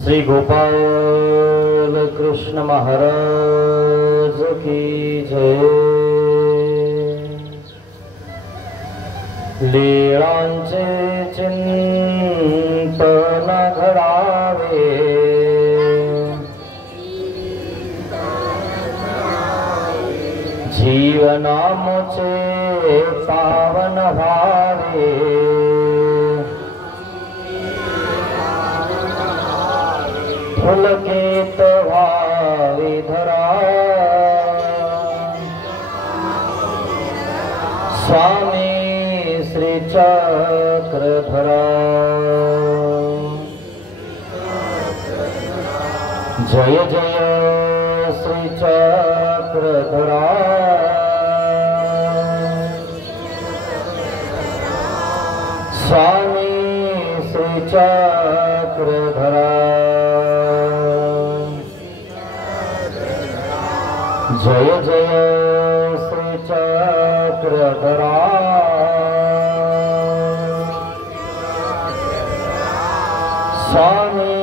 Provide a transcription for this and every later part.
श्री गोपाल कृष्ण महाराज की जय। लीळांचे चिंतन घडावे, जीवनामुचे पावन व्हावे। पुलकित व्हावी धरा, स्वामी श्री चक्रधरा। जय जय श्री चक्रधरा, स्वामी श्री चक्रधरा। जय जय श्री चक्रधरा, स्वामी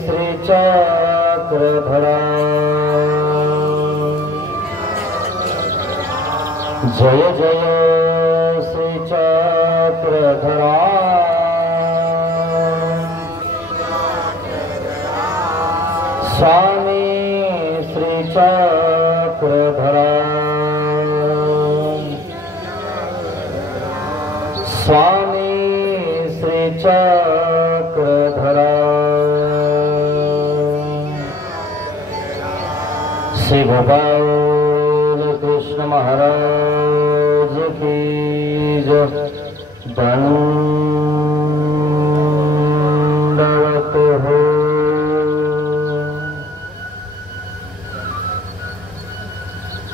श्री चक्रधरा। जय जय श्री चक्रधरा, स्वामी श्री चक्रधरा। स्वामी श्री चक्रधरा। श्री गोपाल कृष्ण महाराज की जय। दंडवत हो।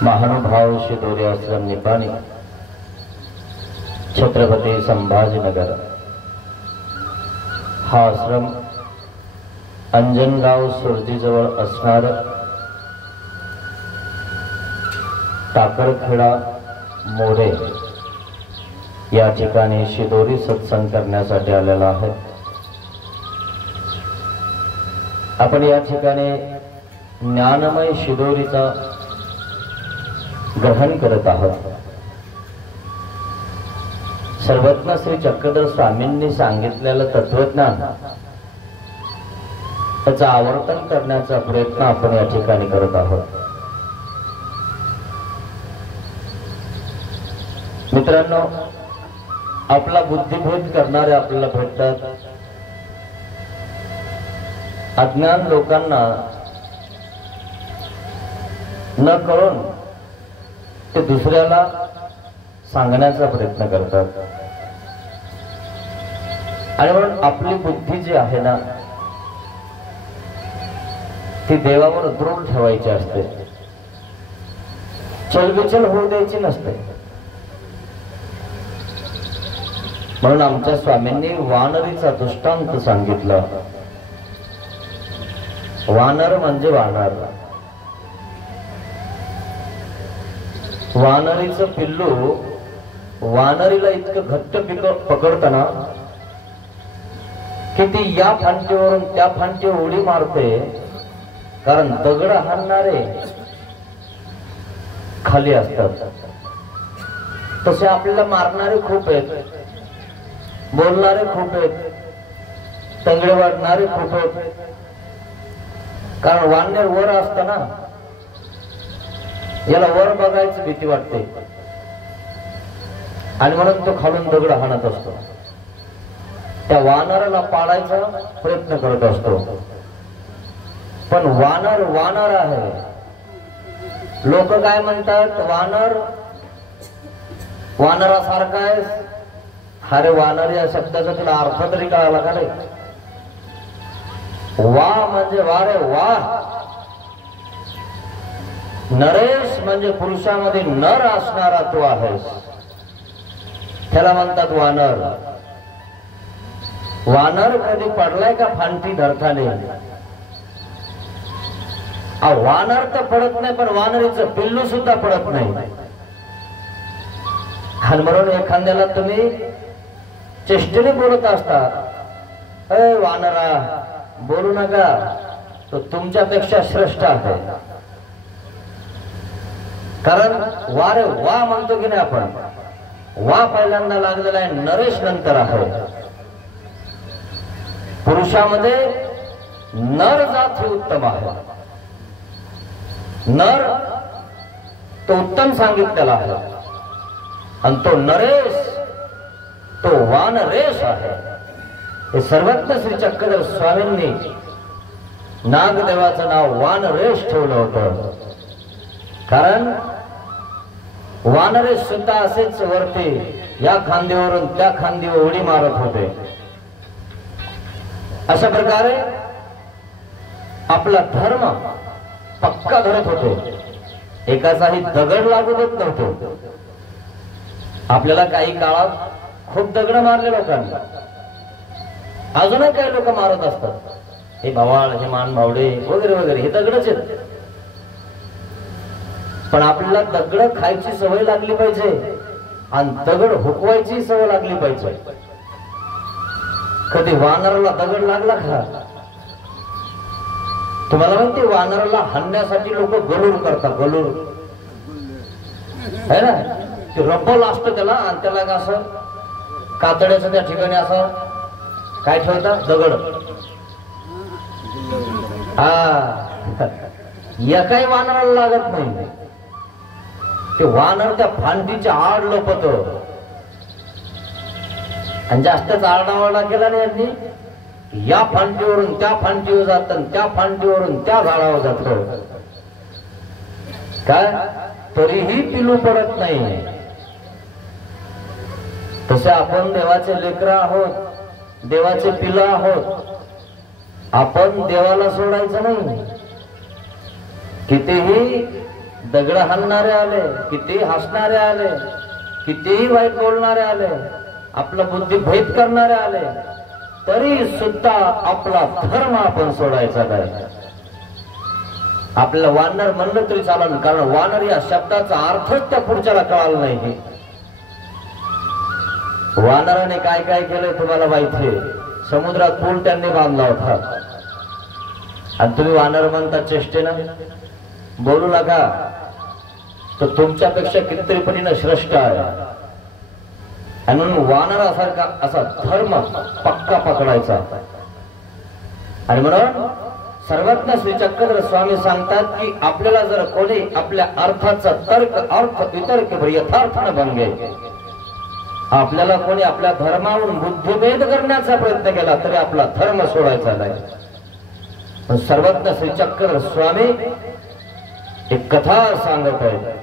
महानुभाव शिदोरी आश्रम निपाणी, छत्रपती संभाजीनगर। हा आश्रम अंजनगाव सुरजीजवळ असणार टाकरखेडा मोरे या ठिकाणी शिदोरी सत्संग करण्यासाठी आलेला आहे। आपण या ठिकाणी ज्ञानमय शिदोरीचा ग्रहण करत आहोत। सर्वज्ञ श्री चक्रधर स्वामींनी सांगितलेलं तत्वज्ञान त्याचं आवर्तन करण्याचा प्रयत्न आपण या ठिकाणी करत आहोत। मित्रांनो, आपला बुद्धिभेद करणारे आपल्याला भेटतात। अज्ञान लोकांना न कळून ते दुसऱ्याला सांगण्याचा प्रयत्न करतात, आणि म्हणून आपली बुद्धी जी आहे ना, ती देवावर दृढ ठेवायची असते, चलबिचल होऊ द्यायची नसते। म्हणून आमच्या स्वामींनी वानरीचा दृष्टांत सांगितला। वानर म्हणजे वानर, वानरीचं पिल्लू वानरीला इतकं घट्ट पकडताना की ती या फांदीवरून त्या फांदीवर उडी मारते, कारण दगड हाणणारे खाली असतात। तसे आपल्याला मारणारे खूप आहेत, बोलणारे खूप आहेत, तंगडे वाढणारे खूप आहेत, कारण वानर वर असतं ना, याला वर बघायची भीती वाटते, आणि म्हणून तो खालून दगड हाणत असतो, त्या वानराला पाडायचा प्रयत्न करत असतो। पण वानर वानर आहे। लोक काय म्हणतात, वानर वानरासारखा आहे। अरे वानर या शब्दाचा तुला अर्थ तरी कळाला का रे? वा म्हणजे वा रे वा। नरेश म्हणजे पुरुषामध्ये नर असणारा तू आहेस, त्याला म्हणतात वानर। वानर कधी पडलाय का फांटी धरताने? वानर तर पडत नाही, पण वानरीचं पिल्लू सुद्धा पडत नाही। आणि म्हणून एखाद्याला तुम्ही चेष्टेने बोलत असता, अरे वानरा बोलू नका, तो तुमच्यापेक्षा श्रेष्ठ आहे. कारण वारे वा म्हणतो की नाही आपण, वा पहिल्यांदा लागलेला आहे, नरेश नंतर आहे. पुरुषामध्ये नर जात ही उत्तम आहे. नर तो उत्तम सांगितलेला आहे आणि तो नरेश तो वानरेश आहे. हे सर्वज्ञ श्री चक्रधर स्वामींनी नागदेवाचं नाव वानरेश ठेवलं होतं. कारण वानरेश सुद्धा असेच वरती या खांदीवरून त्या खांदीवर उडी मारत होते. अशा प्रकारे आपला धर्म पक्का धरत होते. एकाचाही दगड लागू देत नव्हते. आपल्याला काही काळात खूप दगड मारले लोकांना, अजूनही काही लोक मारत असतात. हे भवाळ, हे मानभावडे वगैरे वगैरे हे दगडच आहेत. पण आपल्याला दगड खायची सवय लागली पाहिजे आणि दगड हुकवायची सवय लागली पाहिजे. कधी वानराला दगड लागला का? तुम्हाला माहिती, वानराला हाणण्यासाठी लोक गलूर करतात. गलूर है ना, ते रब्बल असतं त्याला आणि त्याला असं कातड्याचं त्या ठिकाणी असं काय ठेवतात, दगड. हा, एकाही वानराला लागत नाही. ते वानर त्या फांदीच्या आड लपत आणि जास्तच आरडाओरडा केला नाही यांनी, या फांदीवरून त्या फांदीवर जात, त्या फांदीवरून त्या झाडावर जात. काय तरीही पिलू पडत नाही. तसे आपण देवाचे लेकरं आहोत, देवाचे पिलं आहोत. आपण देवाला सोडायचं नाही. कितीही दगड हाणणारे आले, कितीही हसणारे आले, कितीही वाईट बोलणारे आले, आपला बुद्धी भेद करणारे आले, तरी सुद्धा आपला धर्म आपण सोडायचा नाही. आपल्याला वानर म्हणलं तरी चालेल, कारण वानर या शब्दाचा अर्थच त्या पुढच्याला कळाला नाही. वानराने काय काय केलंय तुम्हाला माहितीये. समुद्रात पूल त्यांनी बांधला होता आणि तुम्ही वानर म्हणता चेष्टेनं. बोलू नका, तो तुमच्यापेक्षा कितीतरी पटीनं श्रेष्ठ आहे. आणि म्हणून वानरासारखा असा धर्म पक्का पकडायचा. आणि म्हणून सर्वज्ञ श्री चक्रधर स्वामी सांगतात की आपल्याला जर कोणी आपल्या अर्थाचा तर्क अर्थ वितर्क यथार्थानं भंगे, आपल्याला कोणी आपल्या धर्मावरून बुद्धिभेद करण्याचा प्रयत्न केला तरी आपला धर्म सोडायचा नाही. सर्वज्ञ श्री चक्रधर स्वामी एक कथा सांगत आहे.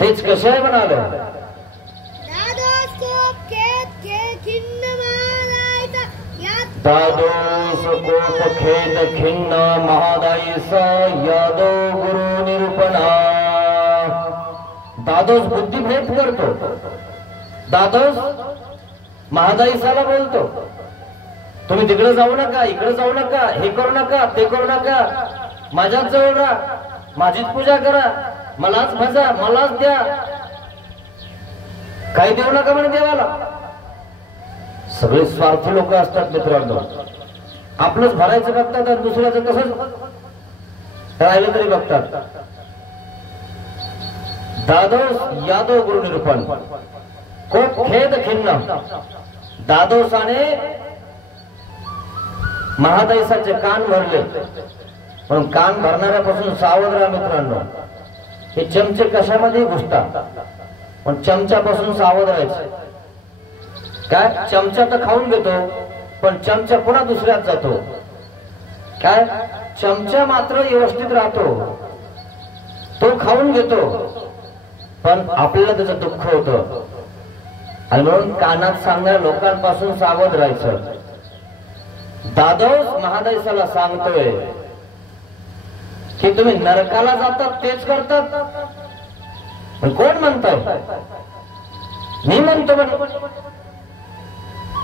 तेच कसे आहे म्हणालं, दादोस कोप खेद खिन्न महादाईसा यादव गुरु निरूपणा. दादोस बुद्धिभेद करतो. दादोस महादाईसाला बोलतो, तुम्ही तिकडे जाऊ नका, इकडे जाऊ नका, हे करू नका, ते करू नका, माझ्याच जवळ राहा, माझीच पूजा करा, मलाच भजा, मलाच द्या, काही देऊ नका म्हणे देवाला. सगळे स्वार्थी लोक असतात मित्रांनो. आपलंच भरायचं बघतात आणि दुसऱ्याचं तसंच राहिलं तरी बघतात. दादोस यादव गुरु निरूपण खूप खेद खिन्न. दादोसाने महादैसाचे कान भरले, पण कान भरणाऱ्यापासून सावध राहा मित्रांनो. हे चमचे कशामध्ये घुसतात, पण चमच्यापासून सावध राहायचं. काय चमचा तर खाऊन घेतो, पण चमचा पुन्हा दुसऱ्यात जातो. काय चमचा मात्र व्यवस्थित राहतो, तो खाऊन घेतो, पण आपल्याला त्याचं दुःख होतं. आणि म्हणून कानात सांगणाऱ्या लोकांपासून सावध राहायचं. दादोस महादैसाला सांगतोय की तुम्ही नरकाला जातात तेच करतात. पण कोण म्हणताय? मी म्हणतो.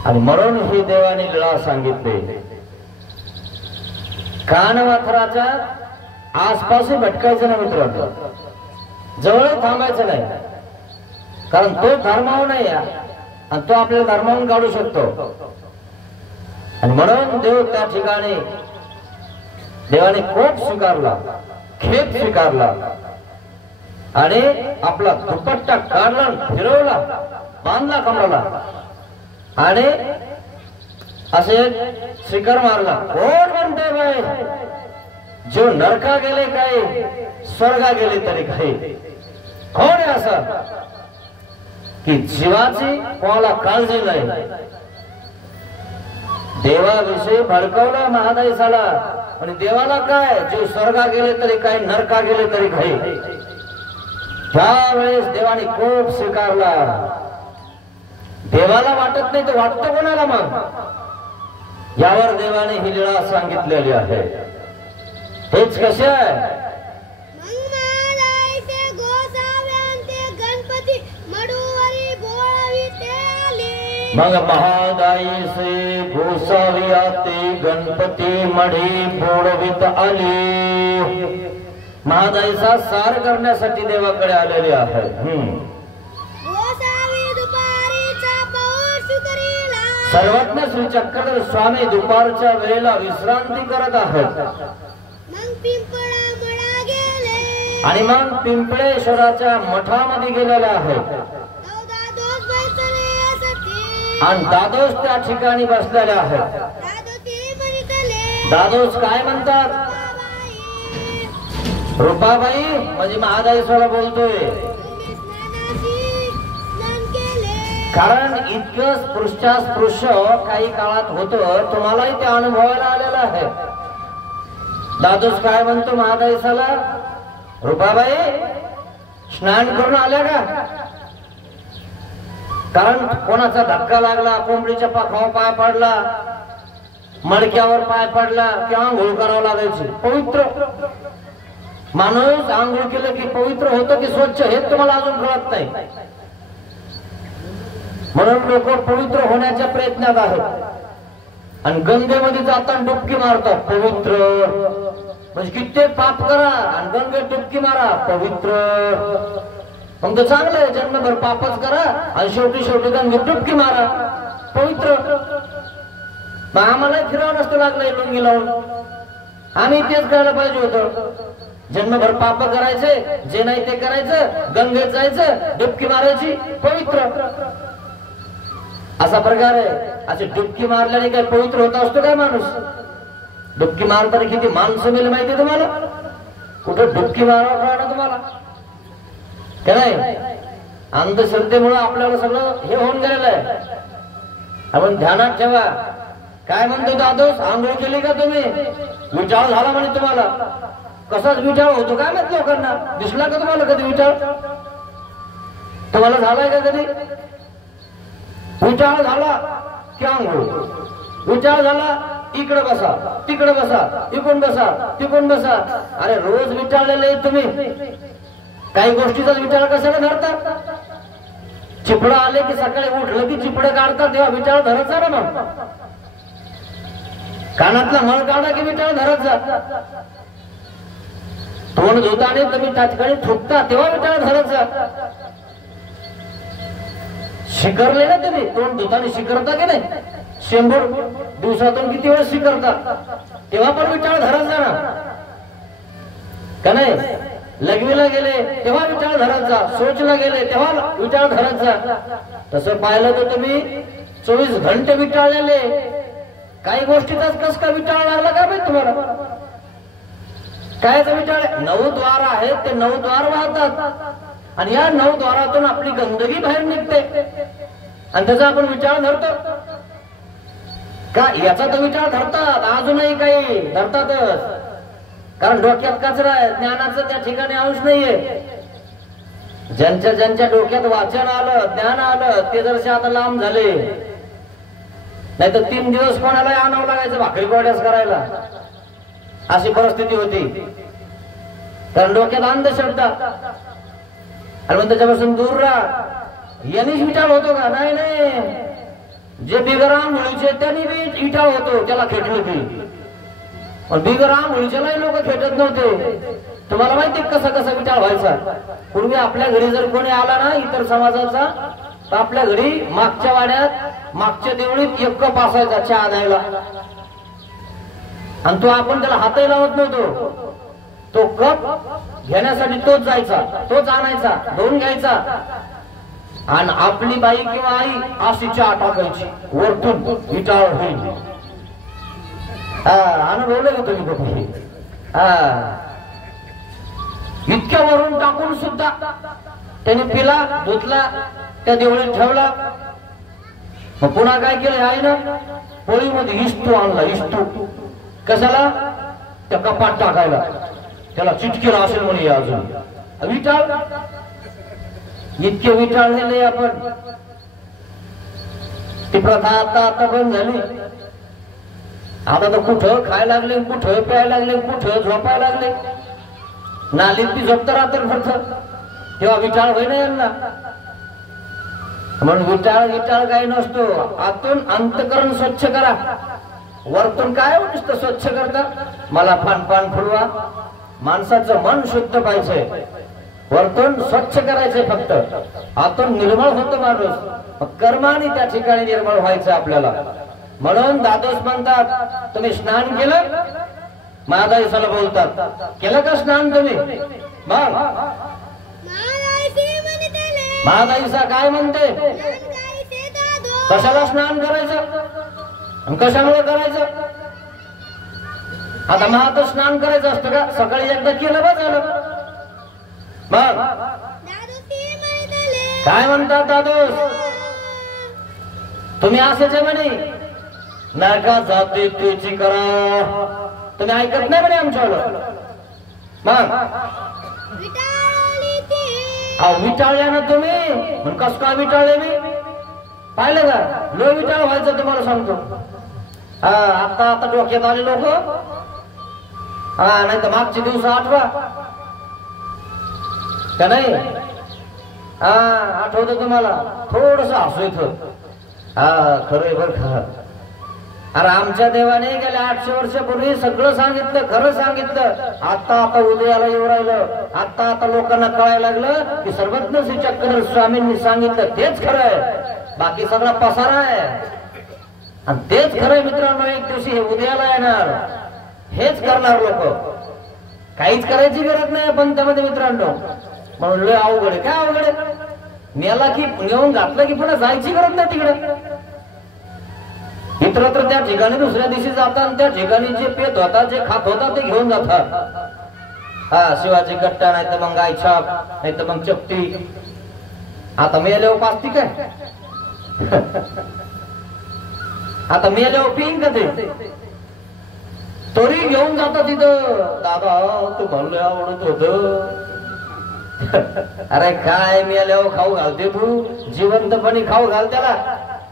आणि म्हणून ही देवाने लीळा सांगितली. कानवाथराच्या आसपास भटकायचं ना मित्रांनो, जवळ थांबायचं नाही. कारण तो धर्मावर नाही आणि तो आपल्याला धर्मावरून काढू शकतो. आणि म्हणून देव त्या ठिकाणी देवाने कोप स्वीकारला, खेप स्वीकारला आणि आपला दुपट्टा काढला, फिरवला, बांधला कमराला आणि असे शिखर मारला. कोण म्हणते बाई जो नरका गेले काही स्वर्गा गेले तरी काही? कोण आहे असं की जीवाची कोणाला काळजी नाही? देवाविषयी भडकवलं महादाईसाला आणि देवाला काय, जो स्वर्गा गेले तरी काही नरका गेले तरी काही. त्यावेळेस देवाने कोप स्वीकारला. देवाला वाटत नाही तर वाटतं कोणाला मग? यावर देवाने ही लीळा सांगितलेली आहे. तेच कसे आहे, मग महादाईसे गोसावी आते गणपती मढी बोडवित आली. महादाईचा सार करण्यासाठी देवाकडे आलेले आहे. सर्वज्ञ श्री चक्रधर स्वामी दुपारच्या वेळेला विश्रांती करत आहेत आणि मग पिंपळेश्वराच्या मठामध्ये गेलेले आहेत आणि दादोस त्या ठिकाणी बसलेले आहेत. दादोस काय म्हणतात? रूपाबाई म्हणजे महादाईश्वरा बोलतोय. कारण इतकं स्पृश्यास्पृश्य काही काळात होतं, तुम्हालाही ते अनुभवायला आलेलं आहे. दादोस काय म्हणतो महादाईसाला? रूपाबाई स्नान करून आल्या का? कारण कोणाचा धक्का लागला, कोंबडीच्या पाखावर पाय पडला, मडक्यावर पाय पडला की आंघोळ करावं लागायची. पवित्र माणूस आंघोळ केलं की पवित्र होतं की स्वच्छ हे तुम्हाला अजून कळत नाही. म्हणून लोक पवित्र होण्याच्या प्रयत्नात आहेत आणि गंगेमध्ये जाताना डुबकी मारतात. पवित्र म्हणजे कित्येक पाप करा आणि गंगेत डुबकी मारा, पवित्र. मग तर चांगलं आहे, जन्मभर पापच करा आणि शेवटी गंगेत डुबकी मारा, पवित्र. मग आम्हाला फिरावं नसतं लागलंय लुंगी लावून. आम्ही तेच करायला पाहिजे होतं. जन्मभर पाप करायचे, जे नाही ते करायचं, गंगेत जायचं, डुबकी मारायची, पवित्र. असा प्रकार आहे. असे डुबकी मारल्याने काय पवित्र होता असतो काय माणूस? डुबकी मारताना किती माणसं मेले माहिती तुम्हाला? कुठं डुबकी मारावं कळलं तुम्हाला का नाही? अंधश्रद्धेमुळे आपल्याला सगळं हे होऊन गेलेलं आहे. आपण ध्यानात ठेवा. काय म्हणतो दादोस? आंघोळ केली का तुम्ही? विचार झाला म्हणे तुम्हाला. कसाच विचार होतो काय माहित लोकांना? दिसला का तुम्हाला कधी विचार? तुम्हाला झालाय का कधी? विचार झाला की आंघोळ, विचार झाला इकडे बसा, तिकडे बसा, इकडून बसा, तिकडून बसा. अरे रोज विचारलेले तुम्ही काही गोष्टीचा विचार कशाला धरता? चिपडं आले की सकाळी उठलं की चिपडं काढतात तेव्हा विचार धरत जा ना. मग कानातला मळ काढा की विचार धरत जा. तोंड धुताने तुम्ही त्या ठिकाणी थुकता तेव्हा विचार धरत जा. शिकरले ना तुम्ही, तोंड धुताने शिकरता की नाही? 100 दिवसातून किती वेळ शिकरता तेव्हा पण विचार धरत जा ना का नाही? लग्नीला गेले तेव्हा विचार धरत जा, सोचला गेले तेव्हा विचार धरत जा. तसं पाहिलं तर तुम्ही 24 घंटे विचारलेले. काही गोष्टीचाच कस का विचार लागला का माहित तुम्हाला? कायचा विचार? 9 द्वार आहेत, ते 9 द्वार वाहतात आणि या 9 द्वारातून आपली गंदगी बाहेर निघते आणि त्याचा आपण विचार धरतो का? याचा तर विचार धरतात, अजूनही काही धरतातच. कारण डोक्यात कचरा आहे, ज्ञानाचं त्या ठिकाणी अंश नाहीये. ज्यांच्या डोक्यात वाचन आलं, ज्ञान आलं, ते जरसे आता लांब झाले. नाही तर 3 दिवस कोणाला आणावं लागायचं भाकरी गोड्यास करायला, अशी परिस्थिती होती. कारण डोक्यात अंधश्रद्धा आणि मग त्याच्यापासून दूर राहा. यांनीच विचार होतो का? नाही नाही, जे बिगर आंघोळीचे त्यांनी बी विचार होतो, त्याला खेटलं की. पण बिगर आंघोळीच्यालाही लोक खेटत नव्हते. तुम्हाला माहिती कसा कसा विचार व्हायचा? पूर्वी आपल्या घरी जर कोणी आला ना इतर समाजाचा तर आपल्या घरी मागच्या वाड्यात मागच्या देवळीत एक कप असायचा चहा द्यायला, आणि तो आपण त्याला हातही लावत नव्हतो. तो कप घेण्यासाठी तोच जायचा, तोच आणायचा, धुवून घ्यायचा, आणि आपली बाई किंवा आई अशी चहा टाकायची वरतून विटाळ होईल. अनुभवलं का तुम्ही कधी? इतक्या वरून टाकून सुद्धा त्याने पिला, धुतला, त्या देवळीत ठेवला. मग पुन्हा काय केलं आईनं? पोळीमध्ये इष्टू आणला. इष्टू कशाला? त्या कपाट टाकायला. त्याला चिटकेला असेल म्हणे अजून विटाळ. इतके विटाळलेले आपण. ती प्रथा आता आता बंद झाली. आता तर कुठं खायला लागले, कुठं प्यायला लागले, कुठं झोपायला लागले. नालीत बी झोपत राहतात फक्त. तेव्हा विटाळ होई ना यांना. म्हणून विटाळ काही नसतो. आतून अंतकरण स्वच्छ करा. वरतून काय नुसतं स्वच्छ करता? मला पान फुलवा. माणसाचं मन शुद्ध पाहिजे. वरतून स्वच्छ करायचंय फक्त. आतून निर्मळ होतं माणूस. कर्माने त्या ठिकाणी निर्मळ व्हायचं आपल्याला. म्हणून दादोस म्हणतात, तुम्ही स्नान केलं? महादाईसाला बोलतात, केलं का स्नान तुम्ही? मग महादाईसा काय म्हणते? कशाला स्नान करायचं? कशामुळे करायचं? आता महात स्नान करायचं असतं का? सकाळी एकदा केलं बा झालं. मग काय म्हणतात दादोस? तुम्ही असेच म्हणे, नरका जाते त्याची करा. तुम्ही ऐकत नाही म्हणे आमच्यावर. मग विटाळल्या ना तुम्ही. कस काय विटाळले? मी पाहिलं का? लो विटाळ व्हायचं तुम्हाला सांगतो. आता आता डोक्यात आले लोक. नाही तर मागचे दिवस आठवा का नाही? आठवतं तुम्हाला? थोडस हसू येतं. खरंय बर खरं. अरे आमच्या देवाने गेल्या 800 वर्षापूर्वी सगळं सांगितलं, खरं सांगितलं. आता आता उदयाला येऊ राहिलं. आता आता लोकांना कळायला लागलं की सर्वज्ञ श्री चक्रधर स्वामींनी सांगितलं तेच खरं आहे. बाकी सगळा पसारा आहे. आणि तेच खरंय मित्रांनो. एक दिवशी हे उदयाला येणार. हेच करणार लोक. काहीच करायची गरज नाही पण त्यामध्ये मित्रांनो. म्हणून लय अवघड आहे. काय अवघड आहे? मेला की नेऊन घातलं की पुन्हा जायची गरज नाही तिकडे. इतरत्र त्या ठिकाणी दुसऱ्या दिवशी जातात. त्या ठिकाणी जे पेत होता, जे खात होता ते घेऊन जातात. शिवाजी गट्टा, नाही तर मग गाय छाप, नाही तर मग चपटी. आता मेल्यावर पाचती काय? आता मेल्यावर पिईन का ते? तरी घेऊन जातात तिथं. दादा तू म्हणलं आवडत होत. अरे काय मेल्यावर खाऊ घालते तू? जिवंतपणी खाऊ घाल त्याला.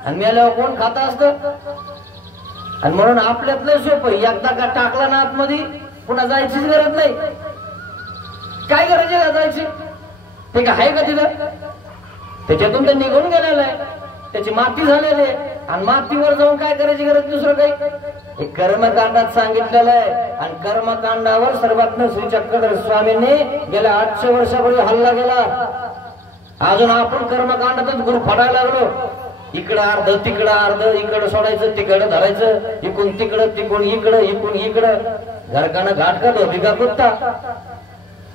आणि मेल्यावर कोण खाता असत? आणि म्हणून आपल्यातलं सोपं. एकदा का टाकला ना आतमध्ये पुन्हा जायचीच गरज नाही. काय गरज आहे जायची? ते काय आहे का तिथं? त्याच्यातून ते निघून गेलेलं आहे. त्याची माती झालेली आहे. आणि मातीवर जाऊन काय करायची गरज? दुसरं काही. हे कर्मकांडात सांगितलेलं आहे. आणि कर्मकांडावर सर्वज्ञ श्री चक्रधर स्वामींनी गेल्या 800 वर्षापूर्वी हल्ला केला. अजून आपण कर्मकांडातच गुरु फाडायला लागलो. इकडं अर्ध, तिकडं अर्ध, इकडं सोडायचं, तिकडं धरायचं, इकडून तिकडं, तिकडून इकडं, इकडून इकडं. घरकानं घाट का धोबी का कुत्ता?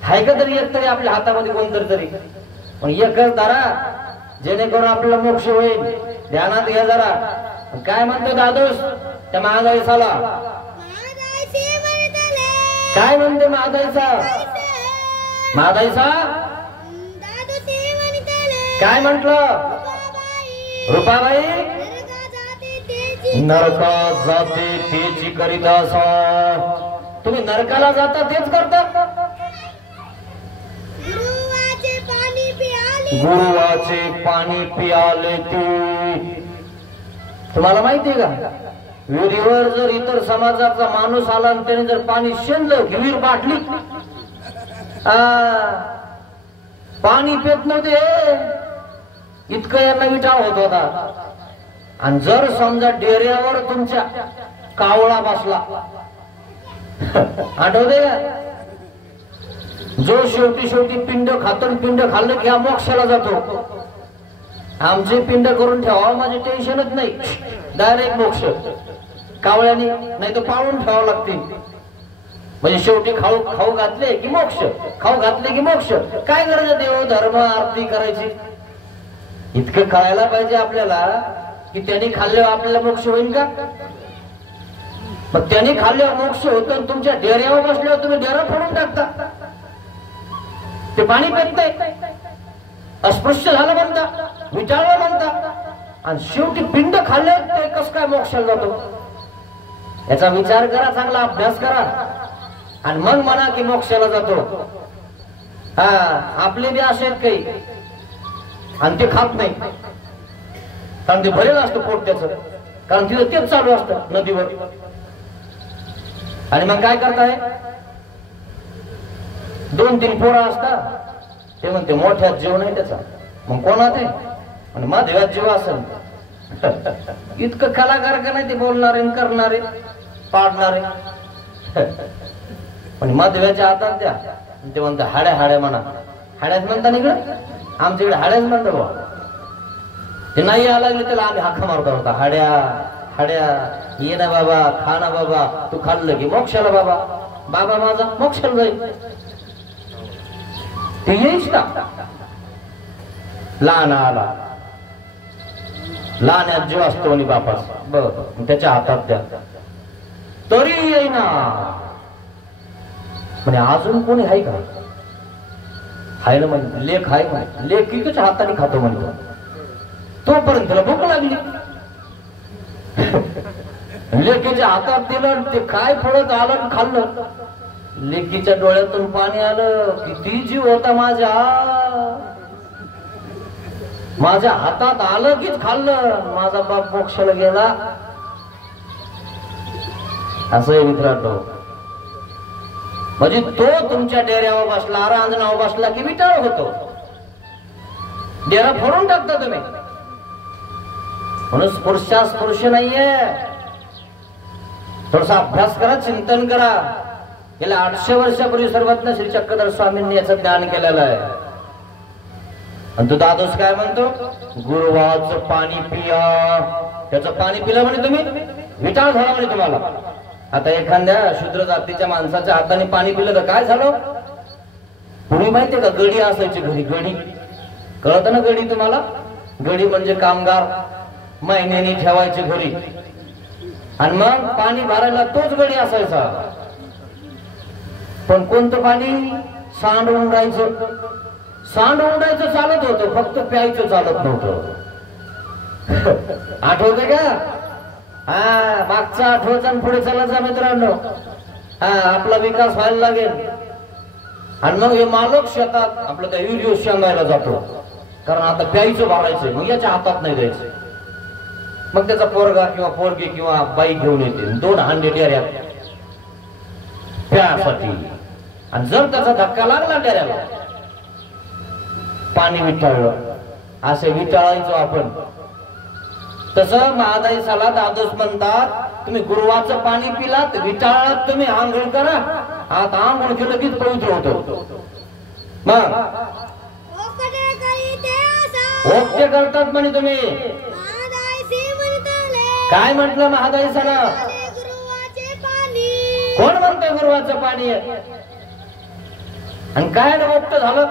हाय का तरी एक तरी आपल्या हातामध्ये कोणतरी तरी? पण एकच धरा जेणेकरून आपल्याला मोक्ष होईल. ध्यानात घ्या जरा. काय म्हणतो दादोस त्या महादाईसाला? काय म्हणते महादाईसा? महादाईसा काय म्हंटल? रूपाबाई नरका जाते तेची करीता. तुम्ही नरकाला जाता तेच करता? गुरुवाचे पाणी पियाले ते. तुम्हाला माहितीये का? विहिरीवर जर इतर समाजाचा माणूस आला आणि त्याने जर पाणी शेंदलं की विहीर बाटली. पाणी पेत नव्हते. इतकं यांना विटाळ होत होता. आणि जर समजा डेऱ्यावर तुमच्या कावळा बसला, आठवते का? जो शेवटी शेवटी पिंड खातो, पिंड खाल्लं की हा मोक्षाला जातो. आमचे पिंड करून ठेवा, माझे टेन्शनच नाही, डायरेक्ट मोक्ष. कावळ्याने नाही तर पाळून ठेवावं लागते. म्हणजे शेवटी खाऊ घातले की मोक्ष, खाऊ घातले की मोक्ष. काय गरज आहे देव धर्म आरती करायची? इतकं कळायला पाहिजे आपल्याला की त्यांनी खाल्ल्यावर आपल्याला मोक्ष होईल का? मग त्यांनी खाल्ल्यावर मोक्ष होतं आणि तुमच्या डेऱ्यावर बसल्यावर तुम्ही डेरा फोडून टाकता. ते पाणी पेटतंय, अस्पृश्य झालं म्हणता, विचारलं म्हणता, आणि शेवटी पिंड खाल्ल्यावर ते कसं काय मोक्षाला जातो? याचा विचार करा, चांगला अभ्यास करा आणि मग म्हणा की मोक्षाला जातो. हा, आपले बी असे आहेत काही, आणि ते खात नाही कारण ते भरेल असतं पोट त्याचं, कारण तिथं तेच चालू असतं नदीवर. आणि मग काय करताय? 2-3 पोरं असतात, ते म्हणते मोठ्यात जीव नाही त्याचा. मग कोणात आहे? आणि माधव्यात जीव असेल. इतकं कलाकार का नाही ते बोलणारे करणारे पाडणारे. पण माधव्याच्या हातात द्या, ते म्हणते हाड्या हाड्या म्हणा. हाड्याच म्हणता इकडे, आमच्याकडे हाड्याच म्हणतो बाबा. ते नाही यायला लागले त्याला आम्ही हाका मारता होता, हाड्या हाड्या, ये ना बाबा, खा ना बाबा, तू खाल्लं की मोक्षाला बाबा, बाबा माझा मोक्षाला जाईल. ते येईस का? लहान आला, लहान्यात जीव असतो आणि बापास, बर त्याच्या हातात द्या तरी येईना. म्हणजे अजून कोणी आहे का? हाय ना, म्हणजे लेख आहे म्हणे, लेख कितीच्या हाताने खातो म्हणतो. तोपर्यंत त्याला भूक लागली. लेकीच्या हातात दिलं, ते काय फळत आलं खाल्लं. लेकीच्या डोळ्यातून पाणी आलं. किती जीव होता माझ्या हातात आलं कीच खाल्लं. माझा बाप मोक्षाला गेला. असं आहे मित्रांनो. म्हणजे तो तुमच्या डेऱ्यावर बसला, रांजणावर बसला की विटाळ होतो. डेरा फोडून टाकता तुम्ही. म्हणून स्पुरुष नाहीये. थोडासा अभ्यास करा, चिंतन करा. गेल्या 800 वर्षापूर्वी सर्वज्ञ श्री चक्रधर स्वामींनी याचं ज्ञान केलेलं आहे. आणि तो दादोस काय म्हणतो? गुरुवाचं पाणी पिया. त्याचं पाणी पिलं म्हणे तुम्ही विटाळ झाला म्हणे तुम्हाला. आता एखाद्या शूद्र जातीच्या माणसाच्या हाताने पाणी पिलं तर काय झालं? पूर्वी माहितीये का, गडी असायची घरी. गडी कळत ना? गडी तुम्हाला? गडी म्हणजे कामगार महिन्यानी ठेवायचे घरी, आणि मग पाणी भरायला तोच गडी असायचा. पण कोणतं पाणी? सांड उंडायचं. सांड उंडायचं चालत होतं, फक्त प्यायचं चालत नव्हतं. आठवते का? हा, मागचा आठवचा आणि पुढे चालायचा मित्रांनो. हा, आपला विकास व्हायला लागेल. आणि मग हे मालक शेतात आपलं त्या युरियो शेंगायला जातो, कारण आता प्यायचं भरायचंय. मग याच्या हातात नाही द्यायचं. मग त्याचा पोरगा किंवा पोरगी किंवा बाई घेऊन येते 2 हांडे डेऱ्यात प्यासाठी. आणि जर त्याचा धक्का लागला डेऱ्याला, पाणी विटाळलं, असे विटाळायचो आपण. तसं महादाईसाला दादोस म्हणतात, तुम्ही गुरुवाचं पाणी पिलात, विटाळात, तुम्ही आंघोळ करा. आता आंघोळ केलं कीच पवित्र होतो. मग ओके करतात म्हणे तुम्ही. काय म्हटलं महादाईसाला? कोण म्हणतोय गुरुवाचं पाणी आहे? आणि काय ओक्त झालं?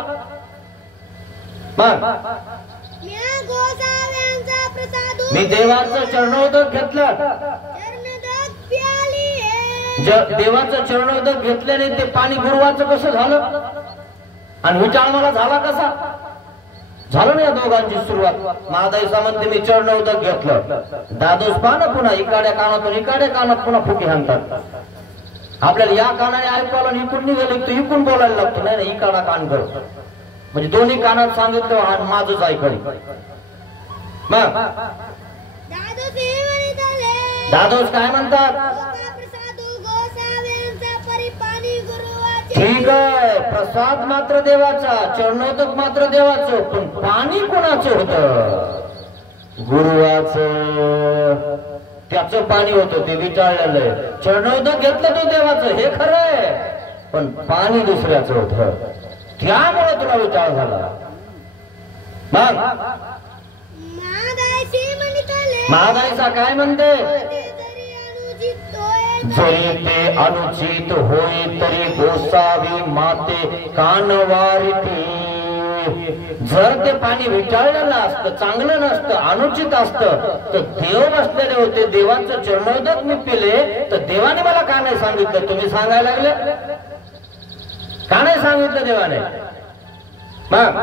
मग मी देवाचं चरणोदक घेतलं. देवाचं चरणोदक घेतल्याने ते पाणी गुरुवाचं कसं झालं? आणि विचार मला झाला कसा? झालं ना या दोघांची सुरुवात. महादाईसा म्हणते मी चरणोदक घेतलं. दादोस पाना पुन्हा इकाड्या कानातून इकाड्या कानात पुन्हा फुकी हाणतात. आपल्याला या कानाने ऐकवायला आणि इकडून निघाले तर इकडून बोलायला लागतो. नाही नाही, इकाडा कान कर, म्हणजे दोन्ही कानात सांगितलं माझंच ऐकलं. मग दादोस काय म्हणतात? ठीक आहे, प्रसाद मात्र देवाचा, चरणोदक मात्र देवाचं, पण पाणी कोणाचं होतं? गुरुवाचं. त्याचं पाणी होतं, ते विटाळलेलं. चरणोदक घेतलं तो देवाचं, हे खरंय, पण पाणी दुसऱ्याचं होतं, त्यामुळे तुला विचार झाला. मग महागाईचा काय म्हणते? जरी ते अनुचित होय तरी गोसावी माते कानवारिती. जर ते पाणी विटाळलेलं असतं, चांगलं नसतं, अनुचित असतं, तर देव बसलेले होते, देवाचं चरणोदक मी पिले, तर देवाने मला का नाही सांगितलं? तुम्ही सांगायला लागले का नाही सांगितलं देवाने? मग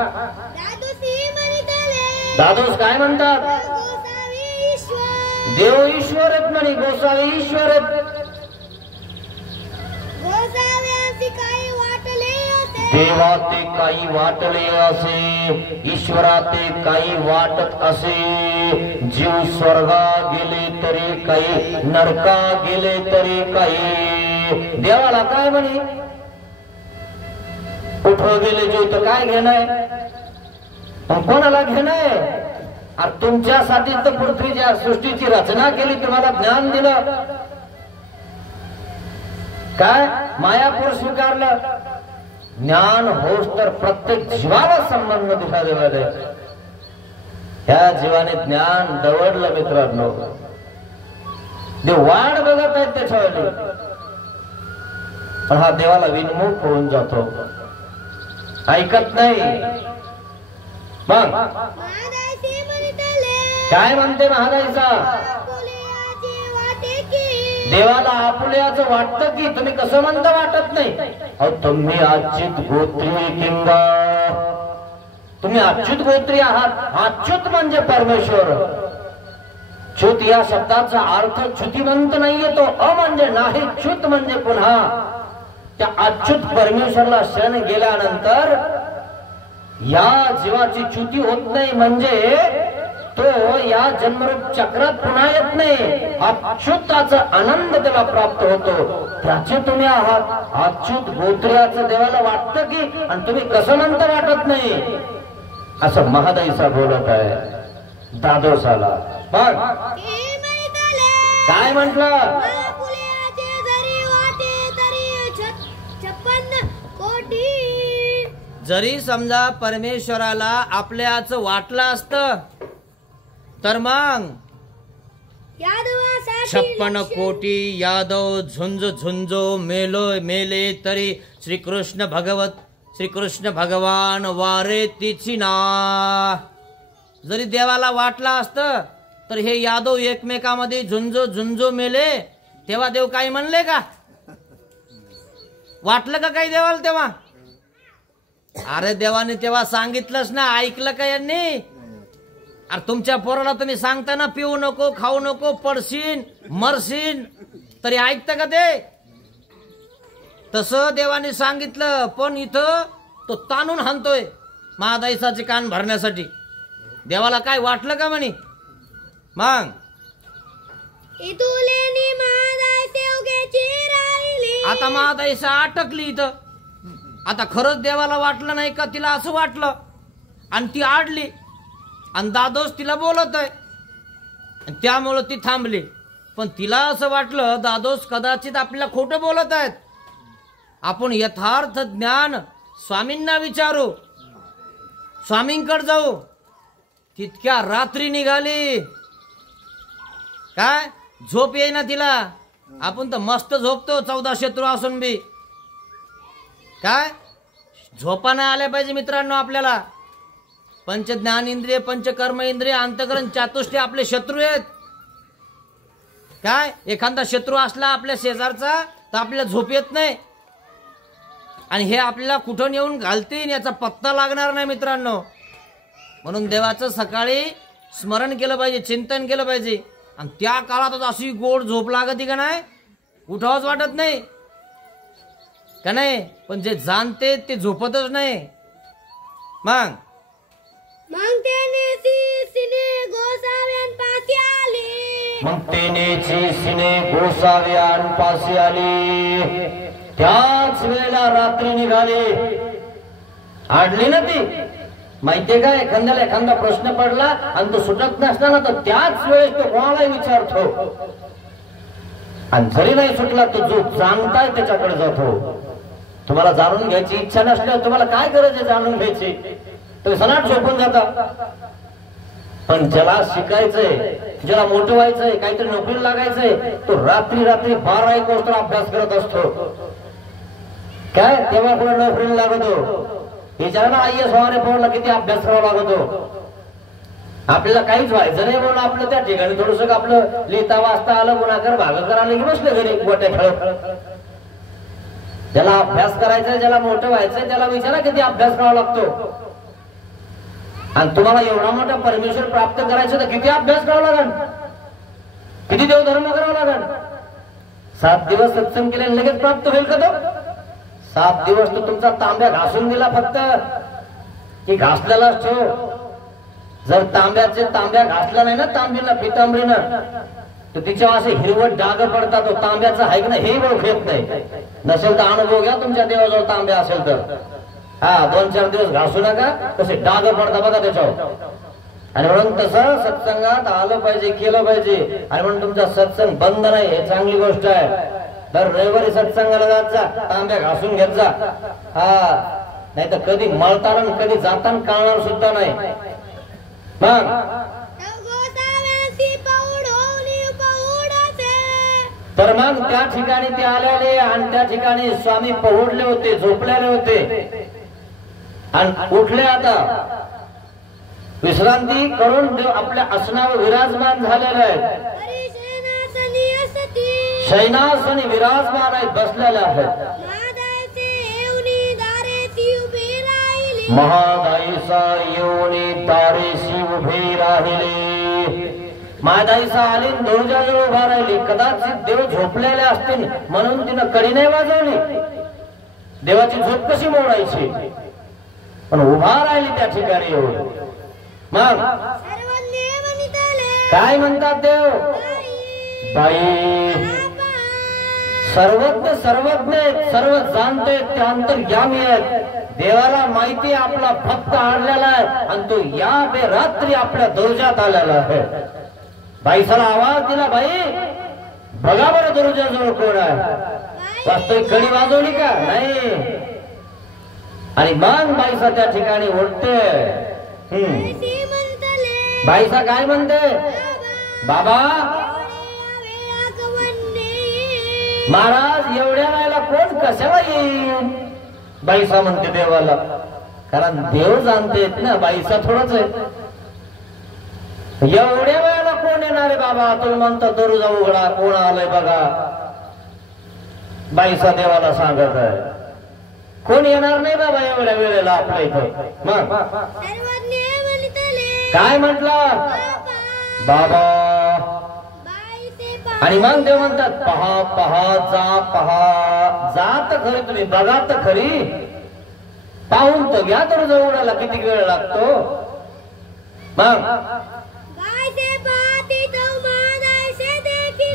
दादोस काय म्हणतात? देव ईश्वर आहेत म्हणे, गोसावी ईश्वर आहेत. देवा ते काही वाटले असे, ईश्वरा ते काही वाटत असे. जीव स्वर्गा गेले तरी काही, नरका गेले तरी काही. देवाला काय म्हणे? कुठं गेले जीव तर काय घेणं? कोणाला घेणं? तुमच्यासाठी तर पृथ्वीच्या सृष्टीची रचना केली, तुम्हाला ज्ञान दिलं, काय मायापूर स्वीकारलं. ज्ञान होस तर प्रत्येक जीवाला संबंध दिला देवाने. ह्या जीवाने ज्ञान दवडलं मित्रांनो. देव वाढ बघत आहेत त्याच्यावर, पण हा देवाला विनमुख होऊन जातो, ऐकत नाही. मग काय म्हणते महागाईचा? देवाला आपुल्याचं वाटतं की? तुम्ही कसं म्हणता वाटत नाही? अहो तुम्ही अच्युत गोत्री किंवा तुम्ही अच्युत गोत्री आहात. अच्युत म्हणजे परमेश्वर. च्युत या शब्दाचा अर्थ च्युतिवंत नाहीये, तो अ म्हणजे नाही, च्युत म्हणजे पुन्हा. त्या अच्युत परमेश्वरला शरण गेल्यानंतर या जीवाची च्युती होत नाही, म्हणजे तो या जन्मरूप चक्रात पुन्हा येत नाही. अच्युताचा आनंद त्याला प्राप्त होतो, त्याचे तुम्ही आहात. अच्युत गोत्र्याचं देवाला वाटतं की? आणि तुम्ही कसं म्हणता वाटत नाही? असं महादाईसा बोलत आहे दादोसाला. मग काय म्हटलं? जरी समजा परमेश्वराला आपल्याच वाटलं असतं तर मग 56 कोटी यादव झुंज झुंजो मेले तरी श्रीकृष्ण भगवान वारे तिची ना. जरी देवाला वाटला असतं तर हे यादव एकमेकांमध्ये झुंजो मेले, तेव्हा देव काही म्हणले का? वाटलं का काही देवाला तेव्हा? अरे देवाने तेव्हा सांगितलंच ना, ऐकलं का यांनी? अरे तुमच्या पोराला तुम्ही सांगता ना पिऊ नको, खाऊ नको, पडशीन, मरशीन, तरी ऐकतं का ते? तसं देवाने सांगितलं, पण इथं तो ताणून हाणतोय महादाईसाचे कान भरण्यासाठी. देवाला काय वाटलं का म्हणे? मग आता महादाईसा अटकली इथं. आता खरंच देवाला वाटलं नाही का? तिला असं वाटलं आणि ती आडली, आणि दादोस तिला बोलत आहे, त्यामुळं ती थांबली. पण तिला असं वाटलं दादोस कदाचित आपल्याला खोटं बोलत आहेत. आपण यथार्थ ज्ञान स्वामींना विचारू, स्वामींकडे जाऊ. तितक्या रात्री निघाली. काय झोप येईना तिला. आपण तर मस्त झोपतो 14 शत्रू असून बी. काय झोपा नाही आल्या पाहिजे मित्रांनो आपल्याला. पंच ज्ञान इंद्रिय, पंच कर्म इंद्रिय, अंतकरण, चातुष्टय आपले शत्रू आहेत. काय एखादा शत्रू असला आपल्या शेजारचा तर आपल्याला झोप येत नाही, आणि हे आपल्याला कुठं नेऊन घालतील याचा पत्ता लागणार नाही मित्रांनो. म्हणून देवाचं सकाळी स्मरण केलं पाहिजे, चिंतन केलं पाहिजे. आणि त्या काळातच अशी गोड झोप लागती का नाही, उठावंच वाटत नाही का नाही? पण जे जाणते ते झोपतच नाही. मग सिने गोसाव्यांपाशी आली. त्याच वेळेला रात्री निघाली. आडली ना ती. माहितीये का, एखादा प्रश्न पडला आणि तो सुटत नसला ना तर त्याच वेळेस तो कोणाला विचारतो, आणि जरी नाही सुटला तर जो जाणताय त्याच्याकडे जातो. तुम्हाला जाणून घ्यायची इच्छा नसल्यावर तुम्हाला काय गरज आहे जाणून घ्यायची? तुम्ही सनाट झोपून जाता. पण ज्याला शिकायचंय, ज्याला मोठं व्हायचंय, काहीतरी नोकरी लागायचंय, तो रात्री 12-1 वाजता अभ्यास करत असतो. काय तेव्हा पुढे नोकरीला लागतो. विचारा ना IAS होणारे पोराला किती अभ्यास करावा लागतो. आपल्याला काहीच व्हायचं नाही म्हणून आपलं त्या ठिकाणी थोडस आपलं लिहिता वाचता आलं, गुणाकार भागाकार आलं की बसलं घरी गोट्या खेळत. ज्याला अभ्यास करायचा, ज्याला मोठं व्हायचंय, त्याला विचारा किती अभ्यास करावा लागतो. आणि तुम्हाला एवढा मोठा परमेश्वर प्राप्त करायचं तर किती अभ्यास करावा लागेल, किती देवधर्म करावा लागेल. 7 दिवस सत्संग केल्याने लगेच प्राप्त होईल का तो? 7 दिवस तो तुमचा तांब्या घासून दिला फक्त की घासलेलाच ठेव. जर तांब्या घासला नाही ना तांबीला पितांबरीनं, तर तिच्या असे हिरवट डाग पडतात. तो तांब्याचा आहे की नाही हे ओळख येत नाही. नसेल तर अनुभव घ्या तुमच्या देवाजवळ तांब्या असेल तर. 2-4 दिवस घासू नका, तसे डाग पडतात बघा त्याच्यावर. आणि म्हणून तसं सत्संगात आलं पाहिजे, केलं पाहिजे. आणि म्हणून तुमचा सत्संग बंद नाही, हे चांगली गोष्ट आहे. दर रविवारी सत्संगाला जात जा, तांब्या घासून घेत जा. नाही तर कधी मळताना कधी जाताना कळणार सुद्धा नाही. मग तर मग त्या ठिकाणी ते आलेले आणि त्या ठिकाणी स्वामी पहुडले होते, झोपलेले होते आणि उठले. आता विश्रांती करून देव आपल्या आसनावर विराजमान झालेले आहेत. शयनासनी विराजमान आहेत, बसलेले आहेत. महादाईसा येऊनी दारेशी उभी राहिले. महादाईसा आली, दरवाजाजवळ उभा राहिली. कदाचित देव झोपलेले असतील म्हणून तिनं कडी नाही वाजवली. देवाची झोप कशी मोडायची, पण उभा राहिली त्या ठिकाणी येऊन. मग काय म्हणतात देव? बाई सर्वज्ञ सर्वज्ञ आहेत, सर्व जाणते, ते अंतर्यामी आहेत. देवाला माहिती आपला भक्त आडलेला आहे आणि तो या रात्री आपल्या दर्जात आलेला आहे. बाईसाला आवाज दिला, बाई बघा बरं दर्जाजवळ कोण आहे. वास्तविक कडी वाजवली का नाही. आणि मग बाईसा त्या ठिकाणी उठते. बाईसा काय म्हणते? बाबा महाराज एवढ्या वेळेला कोण कशाला येईल? बाईसा म्हणते देवाला. कारण देव जाणतेत ना, बाईसा थोडंच आहे. एवढ्या वेळेला कोण येणार आहे बाबा? तुम्ही म्हणता दरवाजा उघडा, कोण आलंय बघा. बाईसा देवाला सांगत आहे कोण येणार नाही बाबा एवढ्या वेळेला आपल्या इथं. मग काय म्हटलं? बाबा. आणि मग देव म्हणतात पहा पहा जा, पहा जा तर खरी, तुम्ही बघा तर खरी, पाहून तर घ्या. तर जवळला किती वेळ लागतो. मग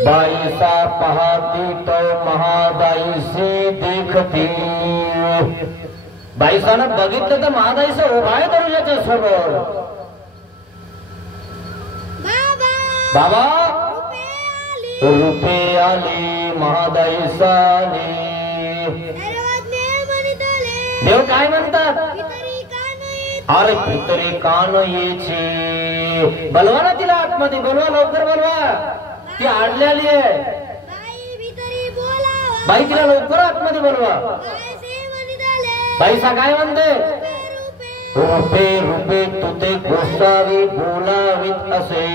बाईसा पाहती तो महादाईसे देखती. बाईसानं बघितलं तर महादाईसा उभा आहे दरवाजाच्या समोर. बाबा रूपे आली महादाईसा आली. देव काय म्हणतात? अरे भितरी कान येचे. बोलवा ना तिला आतमध्ये, बोलवा लवकर बोलवा. ती आडलेली आहे. बाई तिला लवकर आतमध्ये बोलवा. बाईसा काय म्हणते? रूपे रूपे तुते गोसावी बोलावीत असे.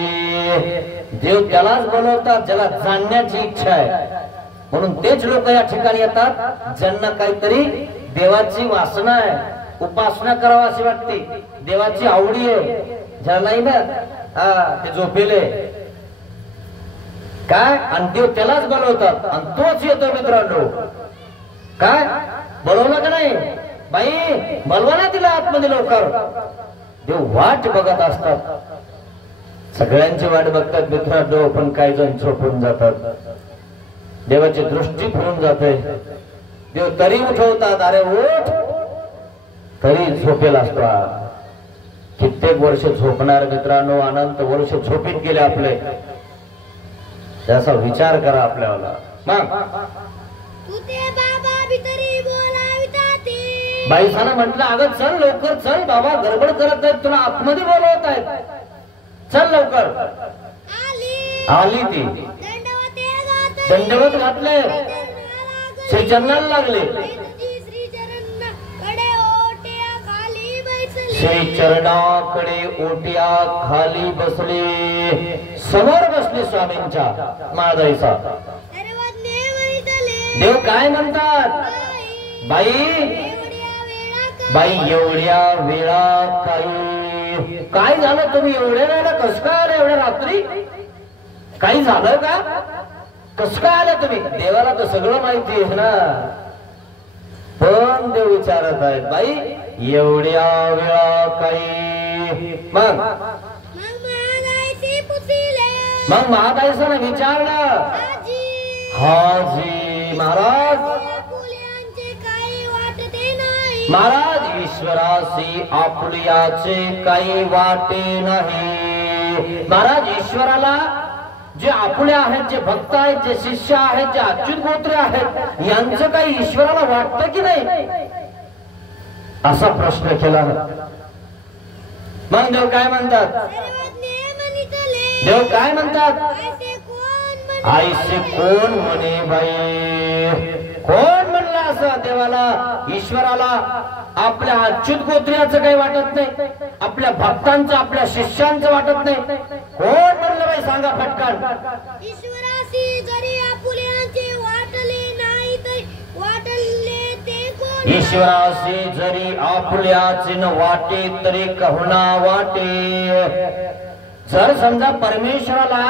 देव त्यालाच बोलवतात ज्याला जाणण्याची इच्छा आहे. म्हणून तेच लोक या ठिकाणी येतात ज्यांना काहीतरी देवाची वासना आहे, उपासना करावा अशी वाटते, देवाची आवडी आहे. ज्याला नाही ना ते झोपेले काय, आणि देव त्यालाच बोलवतात आणि तोच येतो. मित्रांनो काय बोलवलं का नाही? बाई बोलवा ना तिला आतमध्ये लवकर. देव वाट बघत असतात, सगळ्यांची वाट बघतात मित्रांनो. पण काही जण झोपून जातात, देवाची दृष्टी फिरून जाते. देव तरी उठवतात, अरे उठ, तरी झोपेल असतात. कित्येक वर्ष झोपणार मित्रांनो, अनंत वर्ष झोपीत गेले आपले. त्याचा विचार करा आपल्याला. मग बाईसानं म्हटलं अगं चल लवकर चल बाबा, गडबड करत आहेत, तुला आतमध्ये बोलवत आहेत. चल लवकर. आली ती दंडवत घातले, श्रीचरणाला लागले. श्रीचरणाकडे ओट्या खाली बसले. समोर बसले स्वामींच्या महादाईचा. देव काय म्हणतात? बाई बाई एवढ्या वेळा काय झालं? तुम्ही एवढ्या वेळेला कसं काय आलं? एवढ्या रात्री काही झालं का? कसं काय आलं तुम्ही? देवाला तर सगळं माहिती आहे ना. पण देव विचारत आहेत, बाई एवढ्या वेळा काही. मग महादाईसाने विचारलं, हाजी महाराज, महाराज ईश्वराशी आपुल्याचे काही वाटे नाही. महाराज ईश्वराला जे आपुले आहेत, जे भक्त आहेत, जे शिष्य आहेत, जे अच्युत गोत्रे आहेत, यांचं काही ईश्वराला वाटतं की नाही? असा प्रश्न केला. मग देव काय म्हणतात? देव काय म्हणतात? आईसे कोण म्हणे बाई? कोण म्हणलं असं? देवाला, ईश्वराला आपल्या अच्युत गोत्र्याचं काही वाटत नाही, आपल्या भक्तांचं, आपल्या शिष्यांचं वाटत नाही. कोण म्हणलं बाई? सांगा फटकन. ईश्वराशी जरी आपुल्यांचे वाटले नाही तरी वाटले ते कोण? ईश्वराशी जरी आपुल्याचे न वाटे तरी कहुना वाटे. जर समजा परमेश्वराला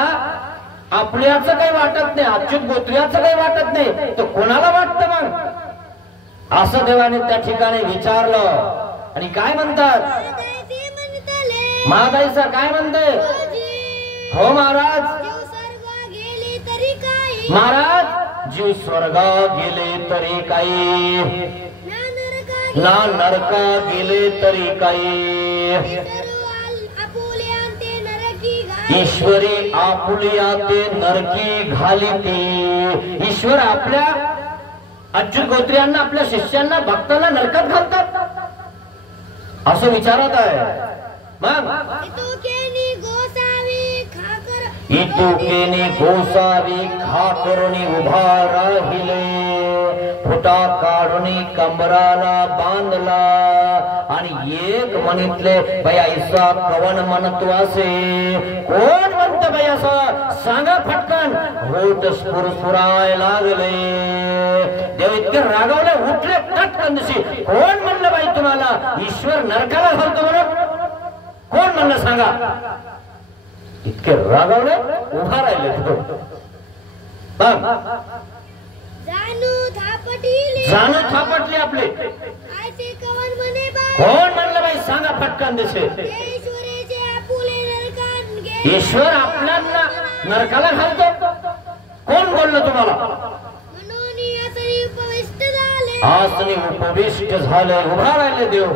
आपल्याचं काही वाटत नाही, अच्युत गोत्र्याचं काही वाटत नाही, तर कोणाला वाटतं मग? असं देवाने त्या ठिकाणी विचारलं. आणि काय म्हणतात? महादाईसा काय म्हणते? हो महाराज, महाराज जीव स्वर्गा गेले तरी काही, ना नरका गेले तरी काही. ईश्वरी आपुलिया ते नरकी घालिते. ईश्वर आपल्या अच्युत गोत्र्यांना, आपल्या शिष्यांना, भक्तांना नरकात घालतात असं विचारत आहे. मग इतुकेनी गोसावी खाकरुनी उभा राहिले, फुटा काढुनी कमराला बांधला. आणि एक म्हणितले, बाई ऐसा कवन म्हणतो असे? कोण म्हणतं बाई असं? सांगा फटकन. होत स्फुरस्फुराय लागले. देव इतके रागावले, उठले टटकन दिशी. कोण म्हणलं बाई तुम्हाला ईश्वर नरकाला घालतो म्हणून? कोण म्हणलं सांगा? इतके रागावले, उभा राहिले. जाणू थापटले आपले. कोण म्हणलं बाई? सांगा फटकन दिसे. ईश्वर आपल्याला नरकाला घालतो? कोण बोललं तुम्हाला? आसनी उपविष्ट झाले, उभा राहिले देव.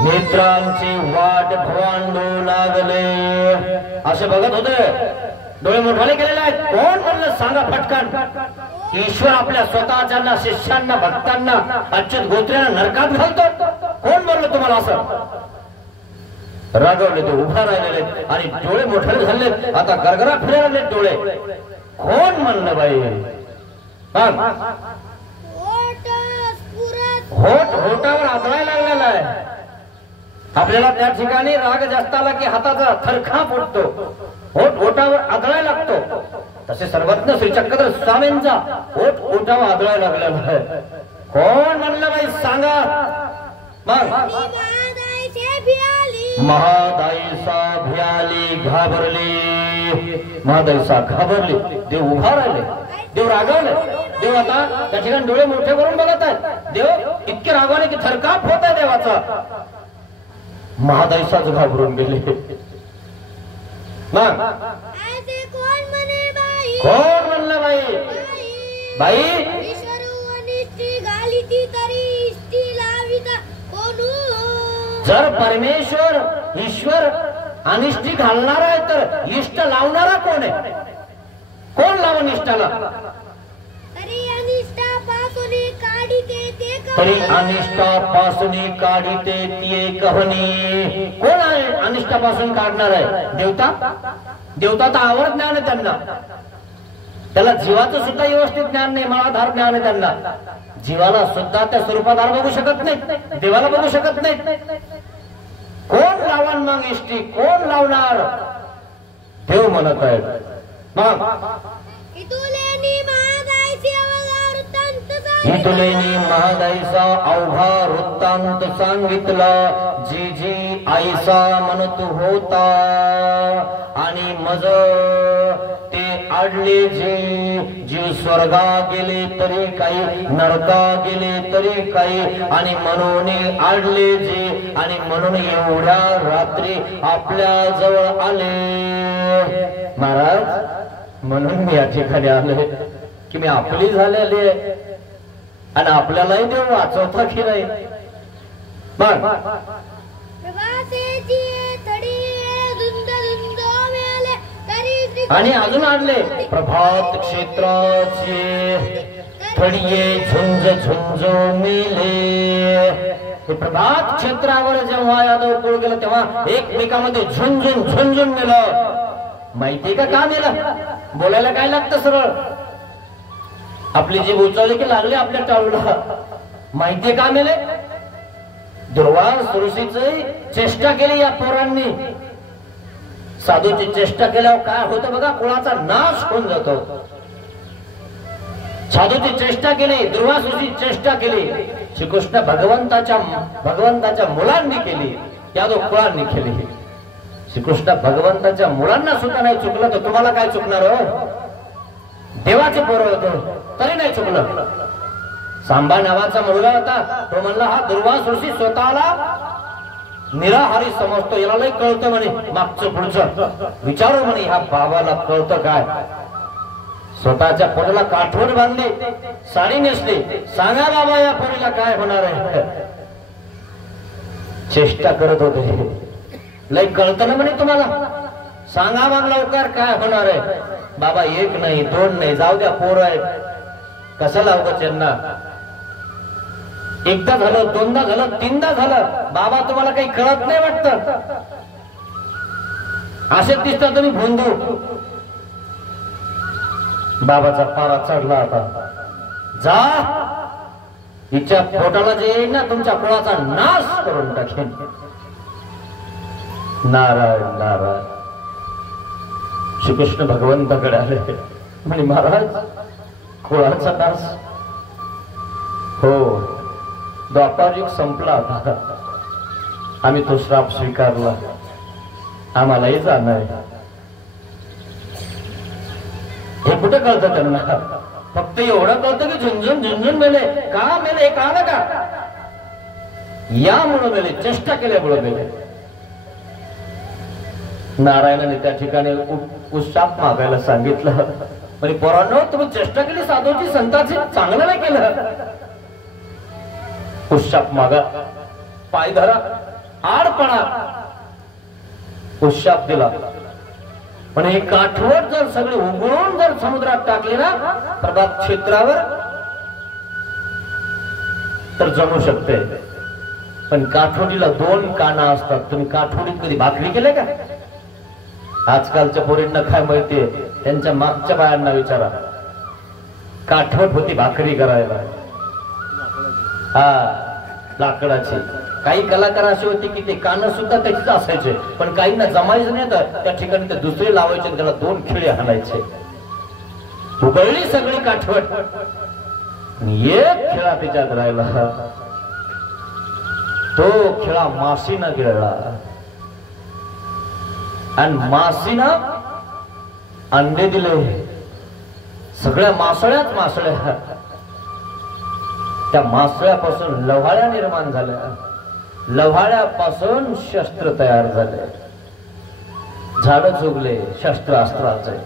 नेत्रांची वाट भवांडू लागले. असे बघत होते, डोळे मोठाले केलेले आहेत. कोण म्हणलं सांगा फटकन? ईश्वर आपल्या स्वतःच्या शिष्यांना, भक्तांना, अच्युत गोत्र्यांना नरकात घालतो? कोण बोललं तुम्हाला असं? रागवले ते, उभा राहिलेले आणि डोळे मोठाले झाले. आता गरगरा फिरायला लागले डोळे. कोण म्हणलं बाई? होट होटावर आदळायला लागलेला आहे. आपल्याला त्या ठिकाणी राग जास्त आला की हाताचा थरखा फुटतो, होट होटावर आदळायला लागतो. तसे सर्वज्ञ श्री चक्रधर स्वामींचा होट होटावर आदळायला लागलेला आहे. कोण म्हणलं बाई सांगा? मग महादाईसा भ्याली, घाबरली. महादाईसा घाबरली. देव उभा राहिले, देव रागावले. देव आता त्या ठिकाणी डोळे मोठे करून बघत आहेत. देव इतके रागावले की थरकाप होत आहे देवाचा. महादाईसाच घाबरून गेले. मग कोण म्हणलं बाई? बाई जर परमेश्वर ईश्वर अनिष्टी घालणारा आहे तर इष्ट लावणारा कोण आहे? कोण लावून इष्टाला? तरी अनिष्टापासून काढिते ती कहनी. कोण आहे अनिष्ट साहित्यापासून काढणार आहे. देवता देवता तर आवड ज्ञान आहे त्यांना, त्याला जीवाचं सुद्धा व्यवस्थित ज्ञान नाही, मलाधार ज्ञान आहे त्यांना. जीवाला सुद्धा त्या स्वरूपाधार बघू शकत नाही, देवाला बघू शकत नाही. कोण लावण मग इष्टी, कोण लावणार, देव म्हणत आहेत. मग इथुलेनी महादाईचा अवघा वृत्तांत सांगितला, जी जी आईसा म्हणत होता. आणि मज ते आडले जे जीव स्वर्गा गेले तरी काही, नरका गेले तरी काही. आणि म्हणून आडले जे, आणि म्हणून एवढ्या रात्री आपल्या जवळ आले. महाराज, म्हणून मी या ठिकाणी आले की मी आपली झालेली आहे आणि आपल्यालाही देव वाचवता की नाही. मग आणि अजून आणले प्रभात क्षेत्राचे थडिये झुंज झुंज मेले. प्रभात क्षेत्रावर जेव्हा यादव कुळ गेला तेव्हा एकमेकांमध्ये झुंझुन झुंझुन मेलं. माहितीये का मेलं? बोलायला काय लागतं, सरळ आपली जीभ उचलली की लागली आपल्या टाळूला. माहितीये का मेले? दुर्वास ऋषीची चेष्टा केली या पोरांनी. साधूची चेष्टा केल्यावर काय होतं बघा, कुळाचा नाश होऊन जातो. साधूची चेष्टा केली, दुर्वास ऋषी चेष्टा केली, श्रीकृष्ण भगवंताच्या मुलांनी केली, यादव कुळांनी केली. श्रीकृष्ण भगवंताच्या मुलांना सुद्धा नाही चुकलं तर तुम्हाला काय चुकणार हो? देवाचे पोरं होते तरी नाही चुकलं. सांबा नावाचा मुलगा होता, तो म्हणला हा दुर्वास ऋषी स्वतःला निराहारी समजतो, याला लय कळतं म्हणे मागचं पुढचं. विचारू म्हणे ह्या बाबाला कळतं काय? स्वतःच्या पोटाला काठवड बांधली, साडी नेसली, सांगा बाबा या पोरीला काय होणार आहे. चेष्टा करत होते, लय कळतं ना म्हणे तुम्हाला, सांगा मग लवकर काय होणार आहे. बाबा एक नाही दोन नाही, जाऊ द्या पोर आहेत, कशाला उगाच त्यांना. एकदा झालं, दोनदा झालं, तीनदा झालं, बाबा तुम्हाला काही कळत नाही वाटतं, असे दिसता तुम्ही भोंदू. बाबाचा पारा चढला आता, जा हिच्या पोटाला जे येईल ना तुमच्या कुळाचा नाश करून टाकेन. नारायण नारायण. श्रीकृष्ण भगवंताकडे आले म्हणे महाराज कुळाचा नाश हो, द्वापारयुग संपला आता, आम्ही तो श्राप स्वीकारला, आम्हालाही जाणं आहे. हे कुठं कळतं त्यांना? फक्त एवढं कळतं की झुंझुन झुंझुन मेले. का मेले कळलं का? यामुळे मेले, चेष्टा केल्यामुळे मेले. नारायणाने त्या ठिकाणी उत्साप मागायला सांगितलं. म्हणजे पोरांनो, तुम्ही चेष्टा केली साधूची, संताची, चांगलं नाही केलं. उत्साप मागा, पाय धरा, आडपणा, उत्साप दिला. पण ही काठवड जर सगळी उघडून जर समुद्रात टाकली ना प्रभात क्षेत्रावर तर जमू शकते. पण काठवडीला दोन काना असतात. तुम्ही काठवडीत कधी भाकरी केले का? आजकालच्या पोरींना काय माहितीये, त्यांच्या मागच्या बायांना विचारा. काठवड होती भाकरी करायला, हा लाकडाची. काही कलाकार असे होते की ते कान सुद्धा त्याचेच असायचे, पण काहींना जमायचं नाही तर त्या ठिकाणी ते दुसरे लावायचे आणि त्याला दोन खिळे हाणायचे. उघडली सगळी काठवड, एक खिळा त्याच्यात राहिला, तो खिळा माशीनं गिळला आणि माशीनं अंडे दिले. सगळ्या मासळ्याच मासळ्या. त्या मासळ्यापासून लव्हाळ्या निर्माण झाल्या, लव्हाळ्यापासून शस्त्र तयार झाले, झाडं चुगले शस्त्रास्त्राचे.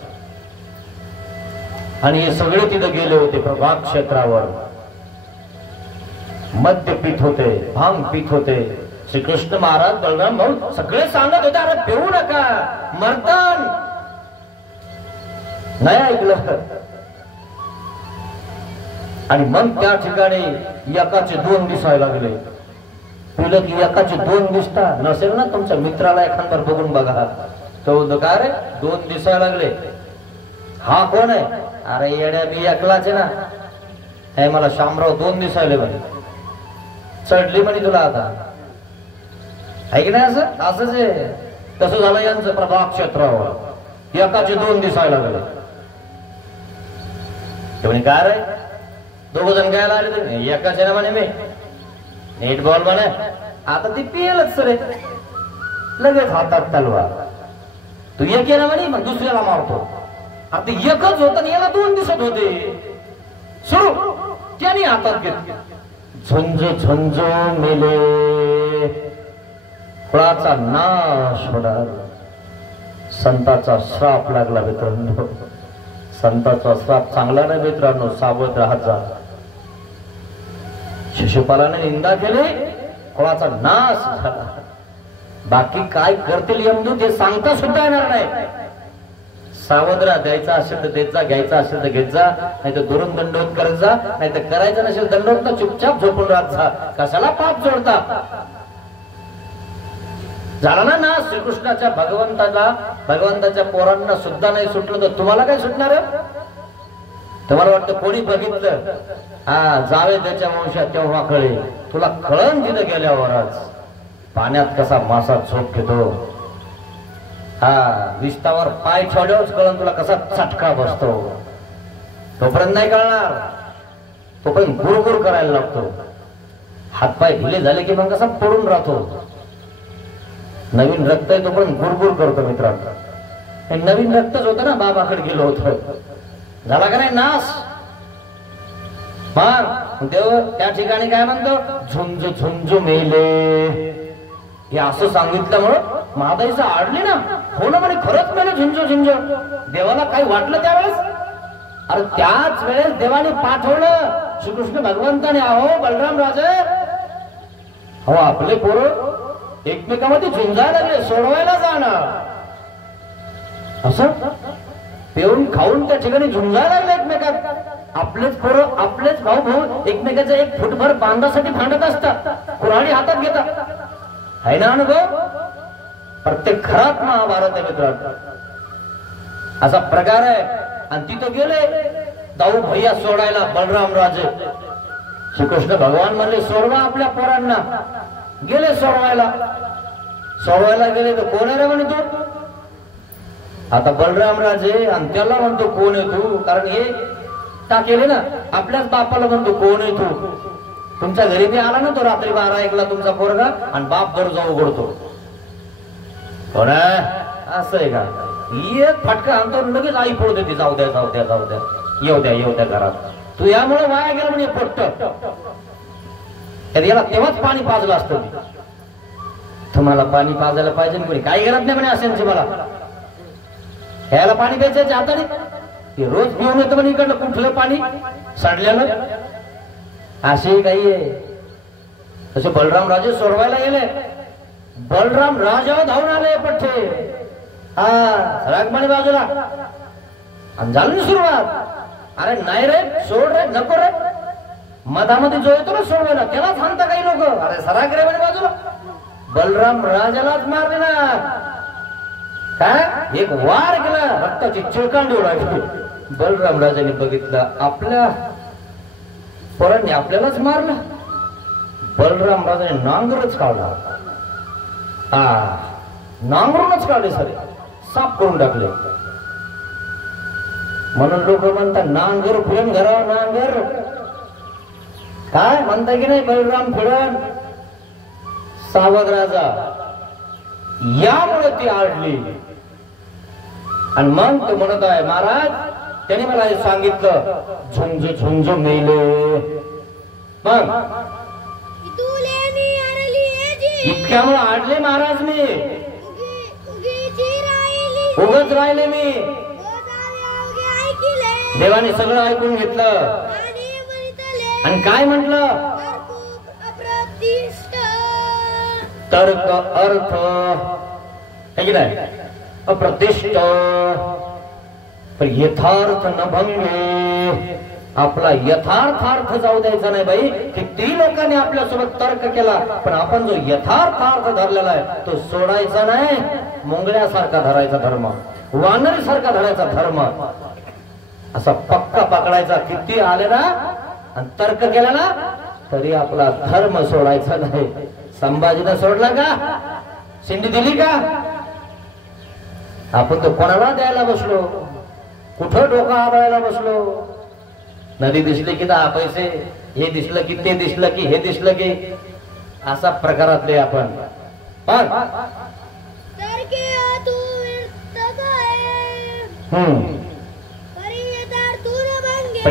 आणि हे सगळे तिथे गेले होते प्रभात क्षेत्रावर. मद्य पीत होते, भांग पीत होते. श्रीकृष्ण महाराज, बलराम भाऊ सगळे सांगत होते, अरे पिऊ नका, मर्दन. नाही ऐकलं. आणि मग त्या ठिकाणी एकाचे दोन दिसायला लागले. पिलं की एकाचे दोन दिसता नसेल ना तुमच्या मित्राला एखाद्यावर बघून बघा तो का रे दोन दिसायला लागले हा कोण आहे अरे येड्या मी एकलाच आहे ना हे मला शामराव दोन दिसायले म्हणे चढली म्हणे तुला आता आहे की नाही असं असंच आहे तसं झालं यांचं प्रभाव क्षेत्रावर एकाचे दोन दिसायला लागले म्हणे काय रे दोघ जण गायला आले तर एकाचे ना म्हणे मी नेट बॉल म्हणे आता ती पियलच सर लगेच हातात तलवार तू एक येणार म्हणे मग दुसऱ्याला मारतो आता एकच होत आणि याला दोन दिसत होते सुरू त्याने हातात घेत झुंज झुंज मेले फळाचा नाश होणार संताचा श्राप लागला मित्रांनो संताचा श्राप चांगला नाही मित्रांनो सावध राहत जा शिशुपालाने निंदा केली फळाचा नाश झाला बाकी काय करतील यमदूत हे सांगता सुद्धा येणार नाही सावध राहा द्यायचा असेल तर द्यायचा घ्यायचा असेल तर घेत जा नाही तर दुरून दंडवत करत जा नाही तर करायचं नसेल दंडवत तर चुपचाप झोपून राहत जा कशाला पाप जोडता झाला ना ना श्रीकृष्णाच्या भगवंताच्या पोरांना सुद्धा नाही सुटलं तर तुम्हाला काय सुटणार तुम्हाला वाटतं कोणी बघितलं हा जावे त्याच्या वंशात तेव्हा कळे तुला कळण तिथं गेल्यावरच पाण्यात कसा मासा झोप घेतो हा विस्तावर पाय ठेवल्यावरच कळण तुला कसा चटका बसतो तोपर्यंत नाही कळणार तोपर्यंत गुरगुर करायला लागतो हातपाय ढिले झाले की मग कसा पडून राहतो नवीन रक्त आहे तोपर्यंत गुरगुर करतो मित्रांनो नवीन रक्तच होतं ना बाबाकडे गेलो होतं झाला का नाही नाश मग देव त्या ठिकाणी काय म्हणतो झुंज झुंज मेले हे असं सांगितल्यामुळं महादाईचं आडली ना हो ना म्हणे खरंच मेले झुंज झुंज देवाला काही वाटलं त्यावेळेस अरे त्याच वेळेस देवाने पाठवलं श्रीकृष्ण भगवंताने अहो बलराम राजे हो आपले पोरं एकमेकांमध्ये झुंजायला लागले सोडवायला जाणार असं पेऊन खाऊन त्या ठिकाणी झुंजायला लागले एकमेकात आपलेच पोरं आपलेच भाऊ भाऊ एकमेकाच्या एक फुटभर बांधासाठी भांडत असतात कुऱ्हाडी हातात घेतात आहे ना अनुभव प्रत्येक घरात महाभारत आहे मित्रांनो असा प्रकार आहे आणि तिथं गेले दाऊ भैया सोडायला बलराम राजे श्रीकृष्ण भगवान म्हणले सोडवा आपल्या पोरांना गेले सोडवायला गेले तर कोण आहे रे म्हणे तू आता बलराम राजे आणि त्याला म्हणतो कोण आहे तू कारण हे टाकेले ना आपल्याच बापाला म्हणतो कोण आहे तू तुमच्या घरी बी आला ना तो रात्री 12-1 तुमचा पोरगा आणि बाप दरवाजा उघडतो कोण असं आहे का एक फटका आणतो लगेच आई पडू देते जाऊ द्या जाऊ द्या जाऊ द्या येऊ द्या घरात तू यामुळे वाया गेला म्हणजे पट्ट तर याला तेव्हाच पाणी पाजलं असतं तुम्हाला पाणी पाजायला पाहिजे कोणी काही गरज नाही म्हणे असेल मला ह्याला पाणी प्यायचं हाताने रोज पिऊन येतं म्हणे इकडलं कुठलं पाणी सडल्यानं असे काही आहे तसे बलराम राजे सोडवायला गेले बलराम राजा धावून आले पठ्ठे हा रागमाणी बाजूला आणि झालं ना सुरुवात अरे नाही रे सोड रे नको रे मधामध्ये जो येतो ना सोडवायला त्यालाच म्हणता काही लोक अरे सराग रे म्हणे बाजूला बलराम राजालाच मारले ना काय एक वार केला रक्ताची चिळकांडी उडाली बलराम राजाने बघितलं आपल्या पोरांनी आपल्यालाच मारला बलराम राजाने नांगरच काढला नांगरूनच काढले सरे साफ करून टाकले म्हणून लोक म्हणतात नांगर फिरण घरावर नांगर काय म्हणता की नाही बलराम फिरण सावध राजा यामुळे ती आडली आणि मग तो म्हणत आहे महाराज त्याने मला हे सांगितलं झुंज झुंज मेले मग इतक्यामुळे आडले महाराज मी उगच राहिले मी देवाने सगळं ऐकून घेतलं आणि काय म्हटलं तर्क अर्थ है की नाही अप्रतिष्ठ पण यथार्थ न भंगे आपला यथार्थ अर्थ जाऊ द्यायचा नाही बाई की किती लोकांनी आपल्यासोबत तर्क केला, पण आपण जो यथार्थ अर्थ धरलेला आहे तो सोडायचा नाही. मुंगळ्यासारखा धरायचा धर्म, वानरीसारखा धरायचा धर्म, असा पक्का पकडायचा. किती आले ना आणि तर्क केला ना तरी आपला धर्म सोडायचा नाही. संभाजीनं सोडला का? शिंदी दिली का? आपण तो कोणाला द्यायला बसलो? कुठं डोका आबळायला बसलो? नदी दिसली की 10 पैसे, हे दिसलं की ते दिसलं की हे दिसलं की, असा प्रकारातले आपण. पण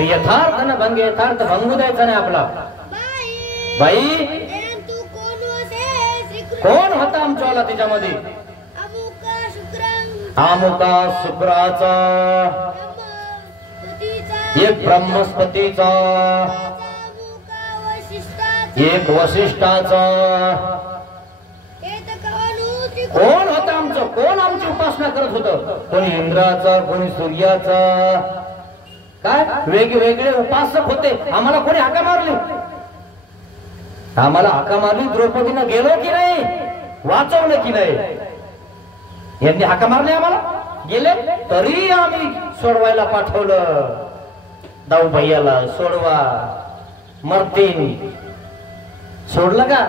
यथार्थ न भंग, यथार्थ भंगू द्यायचा नाही आपला. बाई कोण होता आमच्यावाला त्याच्यामध्ये? अमुका शुक्राचा, एक ब्रह्मस्पतीचा, एक वशिष्ठाचा. कोण होता आमचं? कोण आमची उपासना करत होतं? कोणी इंद्राचा, कोणी सूर्याचा. काय वेगवेगळे उपासक होते. आम्हाला कोणी हाका मारली? आम्हाला हाका मारली द्रौपदीनं गेलो की नाही? वाचवलं की नाही? यांनी हाका मारले आम्हाला, गेले तरी आम्ही सोडवायला पाठवलं. दाऊ भैयाला सोडवा, मरतीन. सोडलं का?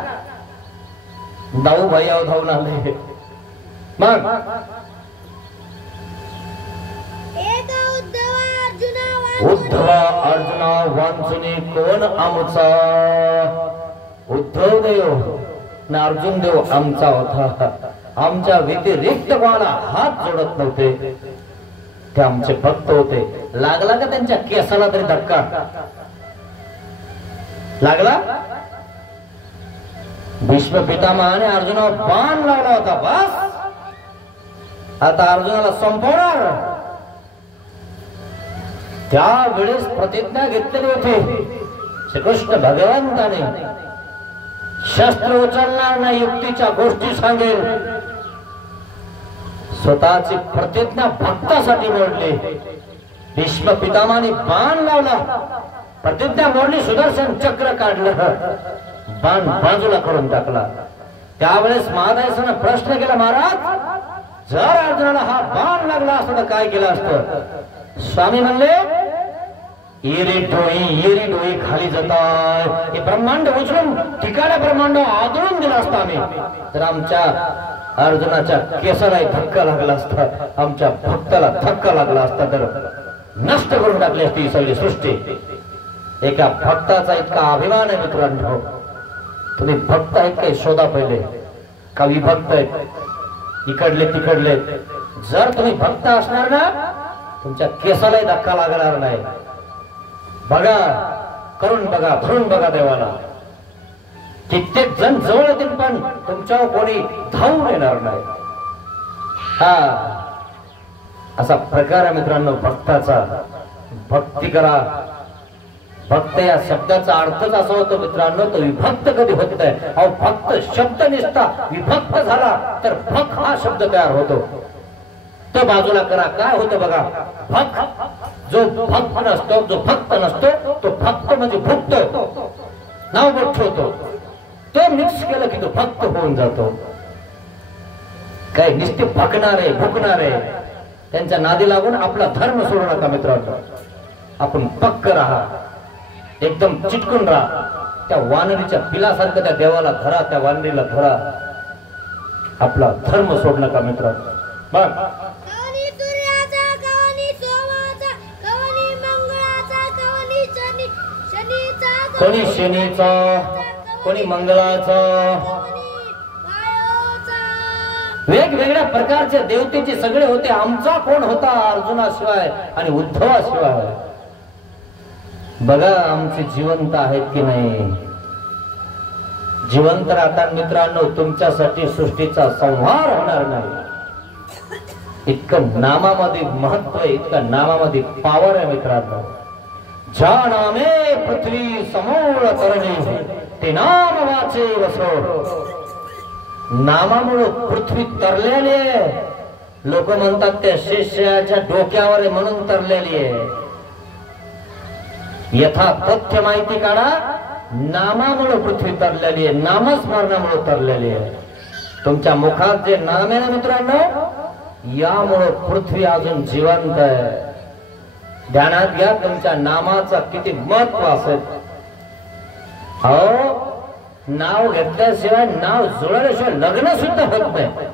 दाऊ भैया धावून आले. मग उद्धवा अर्जुना वांचुनी कोण आमचा? उद्धव देव ना अर्जुन देव आमचा होता. आमच्या व्यतिरिक्त कोणाला हात जोडत नव्हते. ते आमचे भक्त होते. लागला का त्यांच्या केसाला तरी धक्का? लागला? भीष्म पितामहाने अर्जुनावर बाण लावला होता. बस आता अर्जुनाला संपवणार. त्यावेळेस प्रतिज्ञा घेतलेली होती श्रीकृष्ण भगवंताने, शस्त्र उचलणार नाही, युक्तीच्या गोष्टी सांगेल. स्वतःची प्रतिज्ञा भक्तासाठी मोडली. भीष्म पितामहाने बाण लावला, प्रतिज्ञा मोडली, सुदर्शन चक्र काढलं, बाण बाजूला करून टाकला. त्यावेळेस महाराजांना प्रश्न केला, महाराज जर अर्जुनाला हा बाण लागला असता तर काय केलं असतं? स्वामी म्हणले, येरी डोई खाली जाताय. हे ब्रह्मांड उचलून ठिकाणी ब्रह्मांड आदळून दिला असता आम्ही, तर आमच्या अर्जुनाच्या केसाला धक्का लागला असता, आमच्या भक्ताला धक्का लागला असता, तर नष्ट करून टाकली असती ही सगळी सृष्टी. एका भक्ताचा इतका अभिमान आहे मित्रांनो. तुम्ही भक्त आहेत काही शोधा पहिले. कवी भक्त आहेत, इकडले तिकडले. जर तुम्ही भक्त असणार ना तुमच्या केसालाही धक्का लागणार नाही. बघा, करून बघा, भरून बघा देवाला. कित्येक जण जवळ येतील पण तुमच्यावर कोणी धावून येणार नाही. हा असा प्रकार आहे मित्रांनो भक्ताचा. भक्ती करा. भक्त या शब्दाचा अर्थच असा होतो मित्रांनो, तो विभक्त कधी होत नाही. अहो भक्त शब्द निसता विभक्त झाला तर भक्त हा शब्द तयार होतो. तो बाजूला करा. काय होतं बघा, भक्त जो भक्त नसतो, जो भक्त नसतो तो भक्त म्हणजे भुक्त नाव मोठं होतो. तो मिक्स केलं की तो भक्त होऊन जातो. काय नुसते भकणारे भुकणारे त्यांच्या नादी लागून आपला धर्म सोडू नका मित्रांनो. आपण पक्क राहा, एकदम चिटकून राहा. त्या वानरीच्या पिलासारखं त्या देवाला धरा, त्या वानरीला धरा. आपला धर्म सोडू नका मित्रांनो. बघ, कोणी शनीचा, कोणी मंगळाचा, वेगवेगळ्या प्रकारचे देवतेचे सगळे होते. आमचा कोण होता अर्जुनाशिवाय आणि उद्धवाशिवाय. बघा आमचे जिवंत आहेत की नाही. जिवंत राहतात मित्रांनो. तुमच्यासाठी सृष्टीचा संहार होणार नाही. इतकं नामामध्ये महत्व आहे, इतकं नामामध्ये पावर आहे मित्रांनो. ज्या नामे पृथ्वी समूळ तरणे ते नाम वाचे वसो. नामामुळे पृथ्वी तरलेली आहे. लोक म्हणतात त्या शेषाच्या डोक्यावर आहे म्हणून तरलेली आहे. यथा तथ्य माहिती काढा, नामामुळे पृथ्वी तरलेली आहे, नामस्मरणामुळे तरलेली आहे. तुमच्या मुखात जे नाम आहे ना मित्रांनो, यामुळे पृथ्वी अजून जिवंत आहे. ध्यानात घ्या, तुमच्या नामाचा किती महत्व असेल. हो, नाव घेतल्याशिवाय, नाव जुळल्याशिवाय लग्न सुद्धा होत नाही.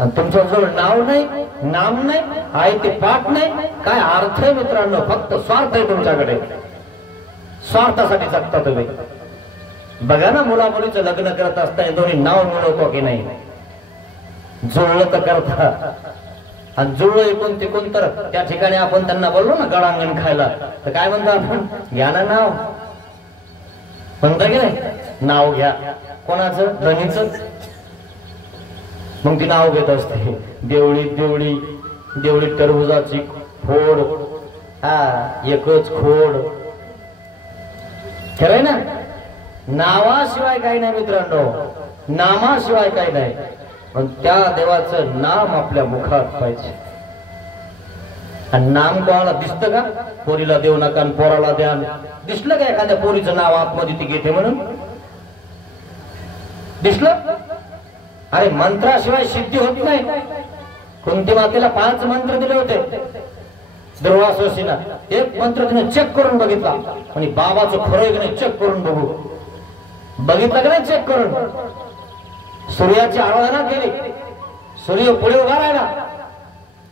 आणि तुमच्या जवळ नाव नाही, नाम नाही, आहे ते पाठ नाही, काय अर्थ आहे मित्रांनो? फक्त स्वार्थ आहे तुमच्याकडे. स्वार्थासाठी जगता तुम्ही. बघा ना, मुला मुलीचं लग्न करत असताना दोन्ही नाव मिळवतो की नाही? जुळलं तर करता, आणि जुळलं इकून तिकून तर त्या ठिकाणी आपण त्यांना बोललो ना गडांगण खायला, तर काय म्हणतो आपण? घ्या ना नाव, म्हणता की नाही? नाव घ्या. कोणाचं? धनीचं. मग ती नाव घेत असते. देवळी देवळी देवळी टरबुजाची फोड, हा एकच खोड. खरंय ना? नावाशिवाय काही नाही मित्रांनो, नामाशिवाय काही नाही. पण त्या देवाचं नाम आपल्या मुखात पाहिजे. आणि नाम कोणाला दिसतं का? पोरीला देऊ नका आणि पोराला द्या. दिसलं का एखाद्या पोरीचं नाव आतमध्ये ती घेते म्हणून? दिसलं? अरे मंत्राशिवाय सिद्धी होत नाही. कुंती मातेला 5 मंत्र दिले होते दुर्वासोशीना. एक मंत्र तिने चेक करून बघितला आणि बाबाचं खरं की नाही चेक करून बघू. बघितलं का नाही चेक करून? सूर्याची आराधना केली. सूर्य पुढे उभा राहिला.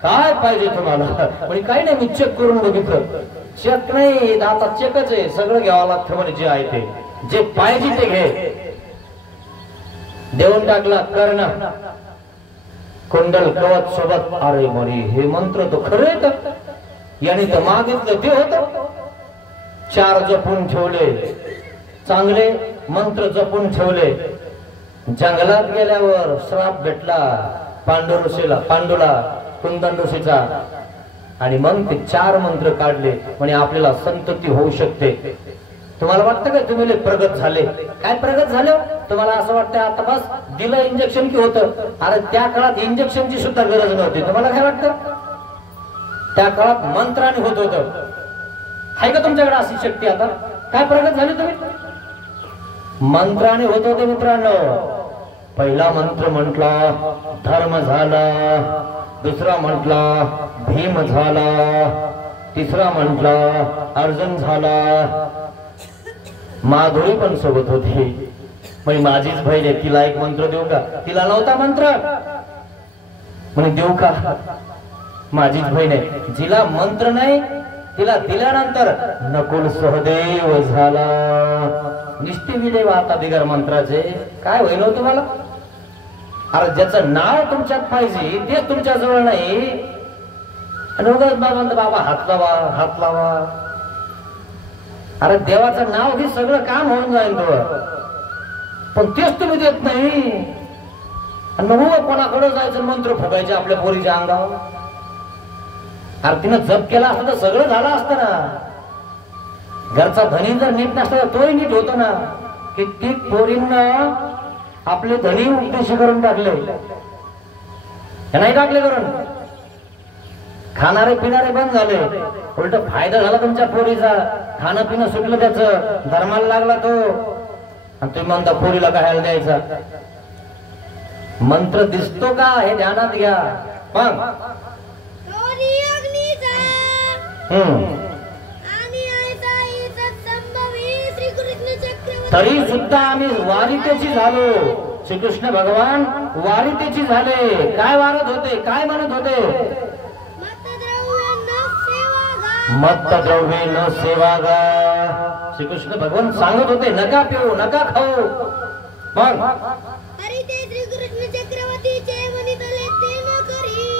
काय पाहिजे तुम्हाला? म्हणजे काही नाही, मी चेक करून बघितलं. चेक नाही, आता चेकच आहे. सगळं घ्यावं लागतं म्हणे, जे आहे ते, जे पाहिजे ते घे. देऊन टाकला कर्ण, कुंडल कवच सोबत. अरे म्हणे, हे मंत्र तो खरे का? याने तर मागितलं ते होत. 4 जपून ठेवले, चांगले मंत्र जपून ठेवले. जंगलात गेल्यावर श्राप भेटला पांडूला कुंदन ऋषीचा. आणि मग ते 4 मंत्र काढले म्हणे आपल्याला संतती होऊ शकते. तुम्हाला वाटतं का तुम्ही प्रगत झाले? काय प्रगत झाले? तुम्हाला असं वाटतं आता बस दिलं इंजेक्शन की होतं? अरे त्या काळात इंजेक्शनची सुद्धा गरज नव्हती. तुम्हाला काय वाटतं? त्या काळात मंत्राने होत होतं. आहे का तुमच्याकडे अशी शक्ती आता? काय प्रगत झाली तुम्ही? मंत्राने होत होते मित्रांनो. पहिला मंत्र म्हटला धर्म झाला, दुसरा म्हटला भीम झाला, तिसरा म्हटला अर्जुन झाला. माधुरी पण सोबत होती. म्हणजे माझीच बहीण आहे, तिला एक मंत्र देऊ का? तिला नव्हता मंत्र, म्हणे देऊ का? माझीच बहीण आहे, जिला मंत्र नाही तिला दिल्यानंतर नकुल सहदेव झाला. निस्ती विजय आता बिगर मंत्राचे काय होईल हो तुम्हाला? अरे ज्याचं नाव तुमच्यात पाहिजे ते तुमच्या जवळ नाही. आणि उगाच बाबा हात लावा हात लावा. अरे देवाचं नाव घे, सगळं काम होऊन जाईल तुझं. पण तेच तुम्ही देत नाही. आणि मग कोणाकडे जायचं मंत्र फुगायचे आपल्या पोरीच्या अंगावर. अरे तिनं जप केला असतं तर सगळं झालं असतं ना. घरचा धनी जर नीट नसता तर तोही नीट होतो ना. कित्येक पोरींना आपले धनी उपदेश करून टाकले, नाही टाकले करून. खाणारे पिणारे बंद झाले, उलट फायदा झाला तुमच्या पोरीचा. खाणं पिणं सुटलं, त्याचं धर्माला लागला तो. आणि तुम्ही म्हणता पोरीला खायला द्यायचा. मंत्र दिसतो का हे ध्यानात घ्या. पण तरी सुद्धा आम्ही वारितेची झालो. श्रीकृष्ण भगवान वारितेची झाले. काय वारत होते? काय म्हणत होते? मत्तद्रव्ये न सेवागा. श्रीकृष्ण भगवान सांगत होते नका पिऊ नका खाऊ. मग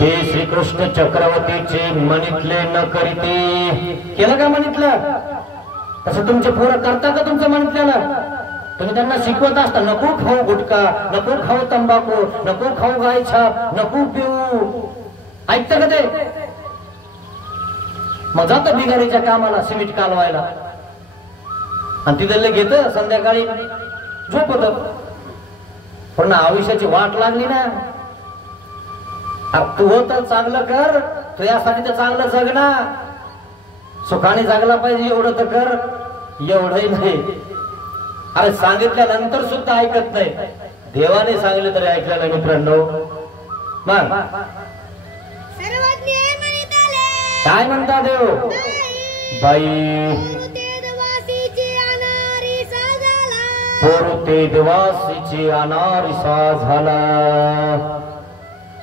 ते श्रीकृष्ण चक्रवर्तीचे मनितले न करीते. केलं का मनितलं? तसं तुमचे पोरं करता का तुमचं मनितल्याला? तुम्ही त्यांना शिकवत असता नको खाऊ गुटखा, नको खाऊ तंबाखू, नको खाऊ गाय छाप, नको पिऊ. ऐकतं का ते? मग जातं बिगारीच्या कामाला सिमेंट कालवायला. आणि तिथले घेत संध्याकाळी झोपत. पण आयुष्याची वाट लागली ना. तू तर चांगलं कर, तू यासाठी तर चांगलं जग ना. सुखाने जगला पाहिजे एवढं तर कर. एवढंही नाही. अरे सांगितल्यानंतर सुद्धा ऐकत नाही. देवाने सांगितलं तरी ऐकलं नाही मित्रांनो. मग सर्वज्ञ म्हणिताले काय म्हणता देव? बाई देवासीची अनारिसा झाला. पोरते देवासीची अनारिसा झाला.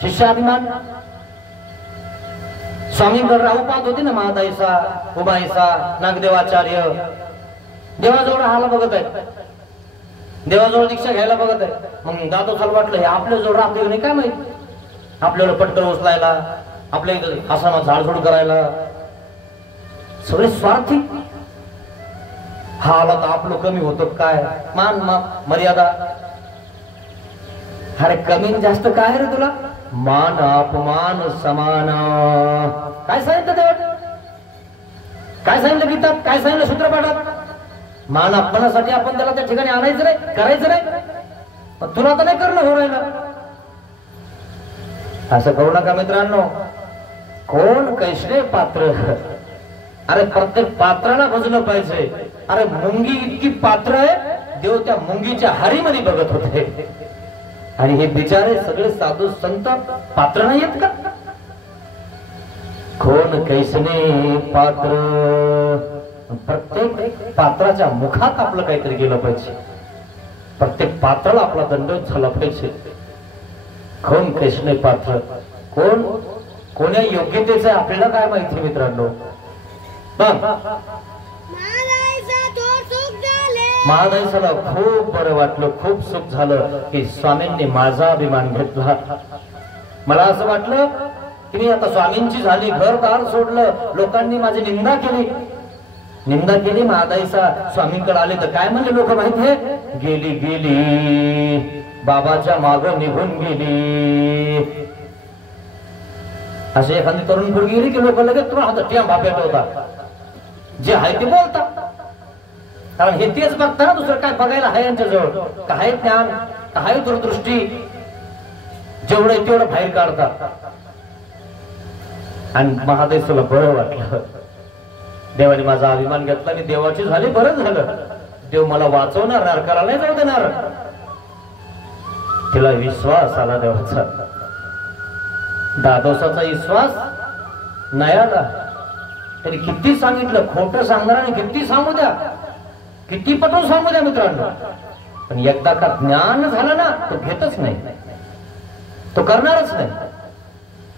शिष्याभिमान स्वामींकडे राहू पाहत होते ना महादाईसा, उमाईसा, नागदेवाचार्य. देवाजवळ हाला बघत आहे, देवाजवळ दीक्षा घ्यायला बघत आहे. मग दादोसाला वाटलं हे आपल्या जवळ राहते नाही काय माहित, आपल्याला पटकन उचलायला, आपल्या इथं आसामात झाडझोड करायला. सगळे स्वार्थी. हा आला तर आपलं कमी होतं काय? मान मर्यादा. अरे कमी जास्त काय रे तुला? मान अपमान समान. काय सांगितलं देवा? काय सांगितलं गीतात? काय सांगितलं सूत्रपाठात? मान अपमानासाठी आपण त्याला त्या ठिकाणी आणायचं नाही, करायचं नाही. पण तुला तर नाही करणं हो राहिलं. असं करू नका मित्रांनो. कोण कैसले पात्र? अरे प्रत्येक पात्राला भजलं पाहिजे. अरे मुंगी इतकी पात्र आहे, देव त्या मुंगीच्या हारीमध्ये बघत होते. आणि हे बिचारे सगळे साधू संत पात्र नाही आहेत का? कोण कैसने पात्र? प्रत्येक पात्राच्या मुखात आपलं काहीतरी गेलं पाहिजे. प्रत्येक पात्राला आपला दंडोत झाला पाहिजे. कोण कैसने पात्र? कोण कोण्या योग्यतेचं आपल्याला काय माहिती मित्रांनो. महादाईसाला खूप बरं वाटलं, खूप सुख झालं की स्वामींनी माझा अभिमान घेतला. मला असं वाटलं की मी आता स्वामींची झाली, घरदार सोडलं, लोकांनी माझी निंदा केली. महादाईसा स्वामींकडे आले तर काय म्हणले लोक माहिती आहे? गेली गेली बाबाच्या माग निघून गेली. असे एखादी तरुण पुढे गेली की लोक लगेच तुला हातात टिया भाप्यात होता. जे आहे ते बोलतात, कारण हे तेच बघता ना, दुसरं काय बघायला आहे यांच्याजवळ? काय ज्ञान, काय दूरदृष्टी, जेवढं तेवढं बाहेर काढतात. आणि महादेवाला बरं वाटलं. देवाने माझा अभिमान घेतला, मी देवाची झाली, बरं झालं. देव मला वाचवणार, नरकाला नाही जाऊ देणार. तिला विश्वास आला देवाचा. दादोसाचा विश्वास नाही आला. तरी किती सांगितलं, खोटं सांगणार आणि किती सांगू द्या, किती पटवून सांगू द्या मित्रांनो, पण एकदा का ज्ञान झालं ना, तो घेतच नाही, तो करणारच नाही,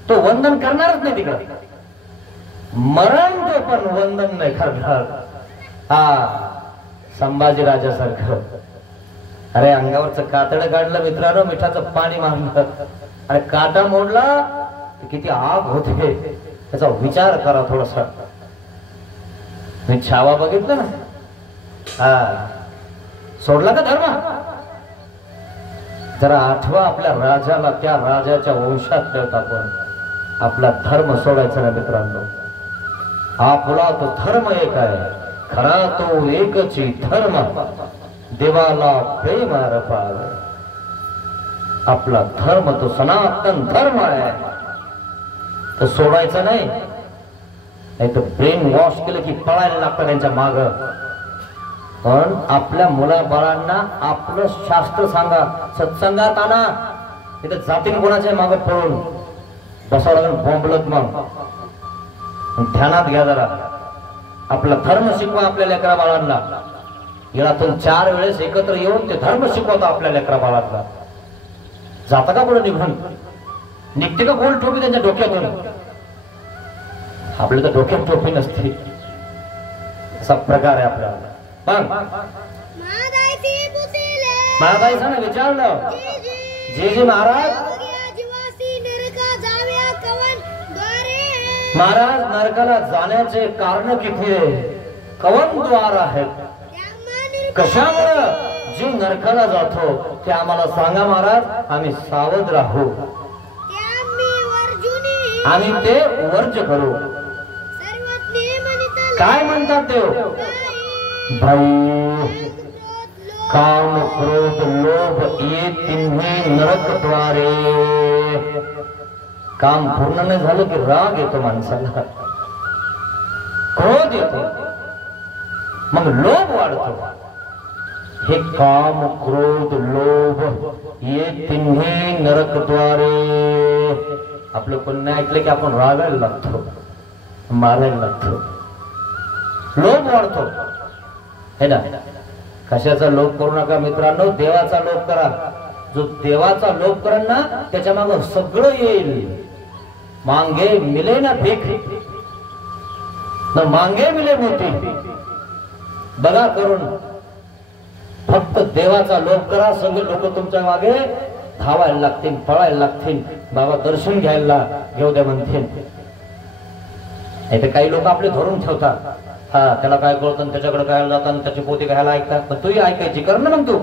तो वंदन करणारच नाही. तिकडं मरण तो पण वंदन नाही करणार. हा संभाजी राजासारखं. अरे अंगावरचं कातड काढलं मित्रांनो, मिठाचं पाणी मारलं, अरे काटा मोडला किती आग होते, त्याचा विचार करा थोडासा. मी छावा बघितलं ना, हा सोडला का धर्म? जरा आठवा आपल्या राजाला, त्या राजाच्या वंशात ठेवता. आपण आपला धर्म सोडायचा ना मित्रांनो. आपला तो धर्म एक आहे, खरा तो एकची धर्म, देवाला प्रेम अर्पाव. आपला धर्म तो सनातन धर्म आहे, तो सोडायचा नाही. नाही तर ब्रेन वॉश केलं की पळायला लागतं त्यांच्या माग. पण आपल्या मुला बाळांना आपलं शास्त्र सांगा, सत्संगात आणा. तिथे जातीन कोणाच्या माग पळून बसावं लागेल बोंबलत. मग ध्यानात घ्या जरा, आपला धर्म शिकवा आपल्या लेकरा बाळांना. येळातून 4 वेळेस एकत्र येऊन ते धर्म शिकवता आपल्या लेकरा बाळांना. जाता का पुढे निघून? निघते का गोल टोपी त्यांच्या डोक्यातून? आपल्या तर डोक्यात टोपी नसते. असा प्रकार आहे आपला. महादाईसाने विचारलं, जे जे महाराज, महाराज नरकाला जाण्याचे कारण किती आहे? कवन द्वार आहेत? कशामुळं जीव नरकाला जातो ते आम्हाला सांगा महाराज, आम्ही सावध राहू, आम्ही ते वर्ज करू. काय म्हणतात देव? भाई काम क्रोध लोभ ये तिन्ही नरकद्वारे. काम पूर्ण नाही झालं की राग येतो माणसाला, क्रोध येतो, मग लोभ वाढतो. हे काम क्रोध लोभ हे तिन्ही नरकद्वारे. आपलं पुन्हा ऐकलं की आपण रागायला लागतो, मारायला लागतो, लोभ वाढतो है ना. कशाचा लोभ करू नका मित्रांनो, देवाचा लोभ करा. जो देवाचा लोभ करेल ना त्याच्या मागे सगळं येईल. मांगे मिले ना भीक न मांगे मिले मोती. बघा करून फक्त देवाचा लोभ करा, सगळे लोक तुमच्या मागे धावायला लागतील, पळायला लागतील, बाबा दर्शन घ्यायला घेऊ द्या म्हणतील. नाही तर काही लोक आपले धरून ठेवतात. हा त्याला काय कळतं, त्याच्याकडे काय जातात, त्याची पोती घ्यायला ऐकतात. पण तूही ऐकायची कर ना मग. तू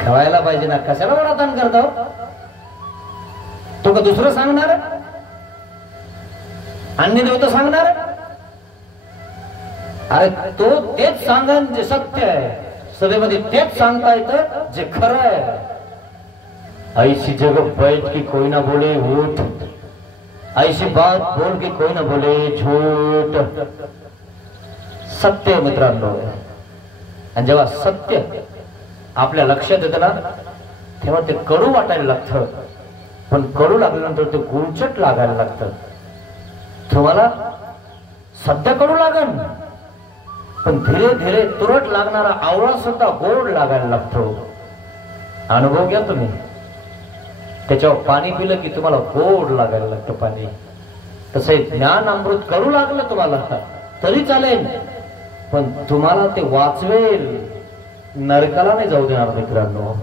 ठेवायला पाहिजे ना, कशाला वडादान करतो. तो का दुसरं सांगणार, अन्य देवता सांगणार. अरे तो तेच सांगन जे सत्य आहे, सभेमध्ये तेच सांगता येतं जे खरं आहे. ऐसी जगह बैठ की कोई ना बोले उठ, ऐसी बात बोल की कोई ना बोले झूठ. सत्य मित्रांनो. आणि जेव्हा सत्य आपल्या लक्षात येतं ना तेव्हा ते कडू वाटायला लागतं. पण कडू लागल्यानंतर ते गुळचट लागायला लागतं. तुम्हाला सध्या कडू लागन, पण धीरे धीरे तुरट लागणारा आवळा सुद्धा गोड लागायला लागतो. अनुभव घ्या तुम्ही. त्याच्यावर पाणी पिलं की तुम्हाला गोड लागायला लागतं पाणी. तसे ज्ञान अमृत कडू लागलं तुम्हाला तरी चालेल, पण तुम्हाला ते वाचवेल, नरकाला नाही जाऊ देणार मित्रांनो.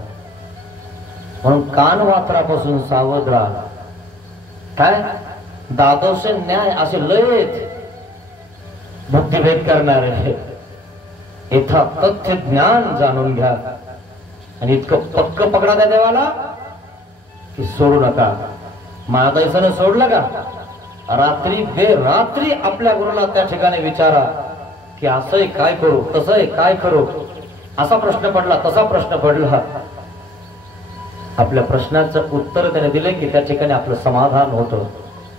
म्हणून कान वात्रापासून सावध राहा. काय दादोश न्याय असे लयच बुद्धिभेद करणारे. इथं तथ्य ज्ञान जाणून घ्या आणि इतकं पक्क पकडा त्या देवाला की सोडू नका. महादैसानं सोडलं का, रात्री बेरात्री आपल्या गुरुला त्या ठिकाणी विचारा की असंही काय करू, तसंही काय करू. असा प्रश्न पडला, तसा प्रश्न पडला. आपल्या प्रश्नाचं उत्तर त्याने दिले की त्या ठिकाणी आपलं समाधान होतं.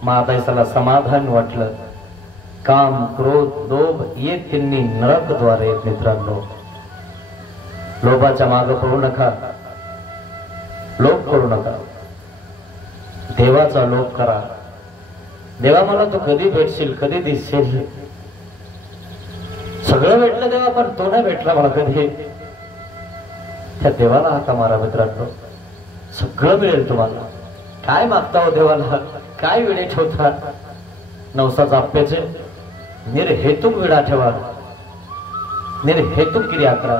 महादैसाला समाधान वाटलं. काम क्रोध लोभ ये तिन्ही नरकद्वारे आहेत मित्रांनो. लोभाच्या मागे पडू नका, लोभ करू नका. देवाचा लोभ करा. देवा मला तू कधी भेटशील, कधी दिसशील. सगळं भेटलं देवा, पण तो नाही भेटला मला कधी. त्या देवाला हाका मारा मित्रांनो. सगळं मिळेल तुम्हाला. काय मागता हो देवाला, काय विडे ठेवता. नवसाचा आप्याचे निर्हेतुक विडा ठेवा, निर्हेतुक क्रिया करा,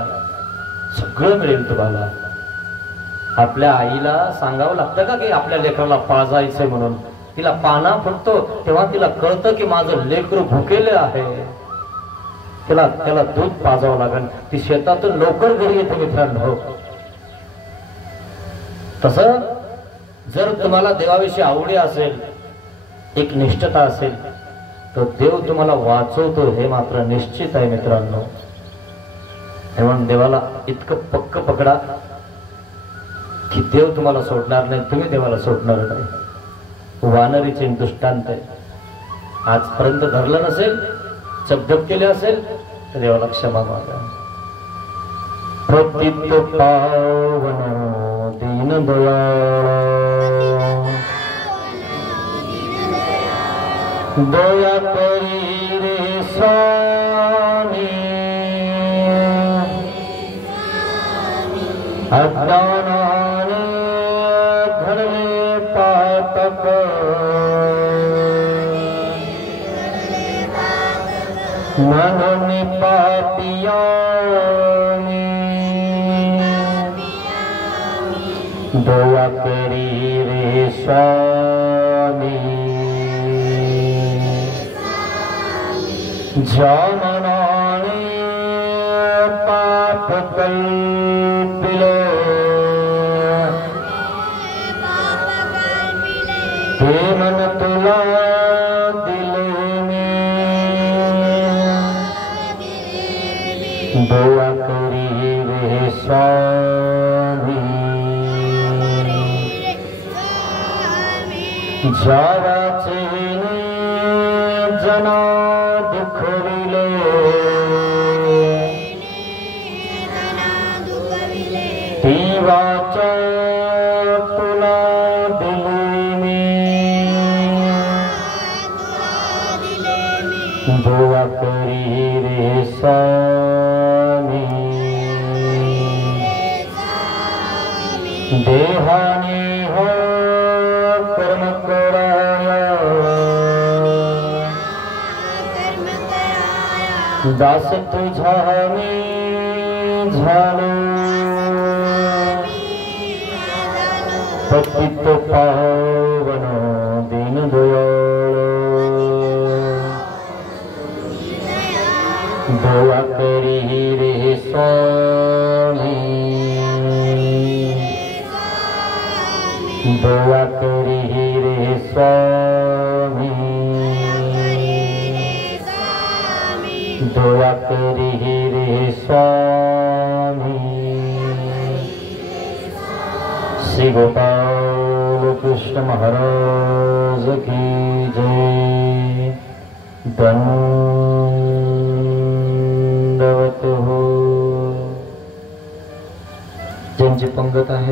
सगळं मिळेल तुम्हाला. आपल्या आईला सांगावं लागतं का की आपल्या लेकराला पाजायचंय म्हणून. तिला पाना फुटतो तेव्हा तिला कळतं की माझं लेकरू भुकेले आहे, त्याला दूध पाजावं लागेल. ती शेतातून लवकर घरी येते मित्रांनो. तसं जर तुम्हाला देवाविषयी आवडी असेल, एक निष्ठता असेल, तर देव तुम्हाला वाचवतो हे मात्र निश्चित आहे मित्रांनो. म्हणून देवाला इतकं पक्क पकडा की देव तुम्हाला सोडणार नाही, तुम्ही देवाला सोडणार नाही. वानरीचे दृष्टांत आहे. आजपर्यंत धरलं नसेल, चपधप केले असेल तर देवाला क्षमा मागा. प्रतित पावन दीन दयाळ, दया करी रे स्वामी, अज्ञानाने घडले पातक, म्हणून पापियानी दया करी रे स्वामी. जाननाने पाप कल्पिले, हे मन तुला दिले मी, दया करी रे स्वामी. जावाचे जना दुखविले, तुला दिली मी दुआ करी रे स्वामी देहाने हो कर्म कराया दास तुझा मी झालो पतित पावन दीन दयाळ दुआ करी रे स्वामी दुआ करी रे स्वामी दुआ करी रे स्वामी श्री गोपाल कृष्ण महाराज की जय दंडवत हो ज्यांची पंगत आहे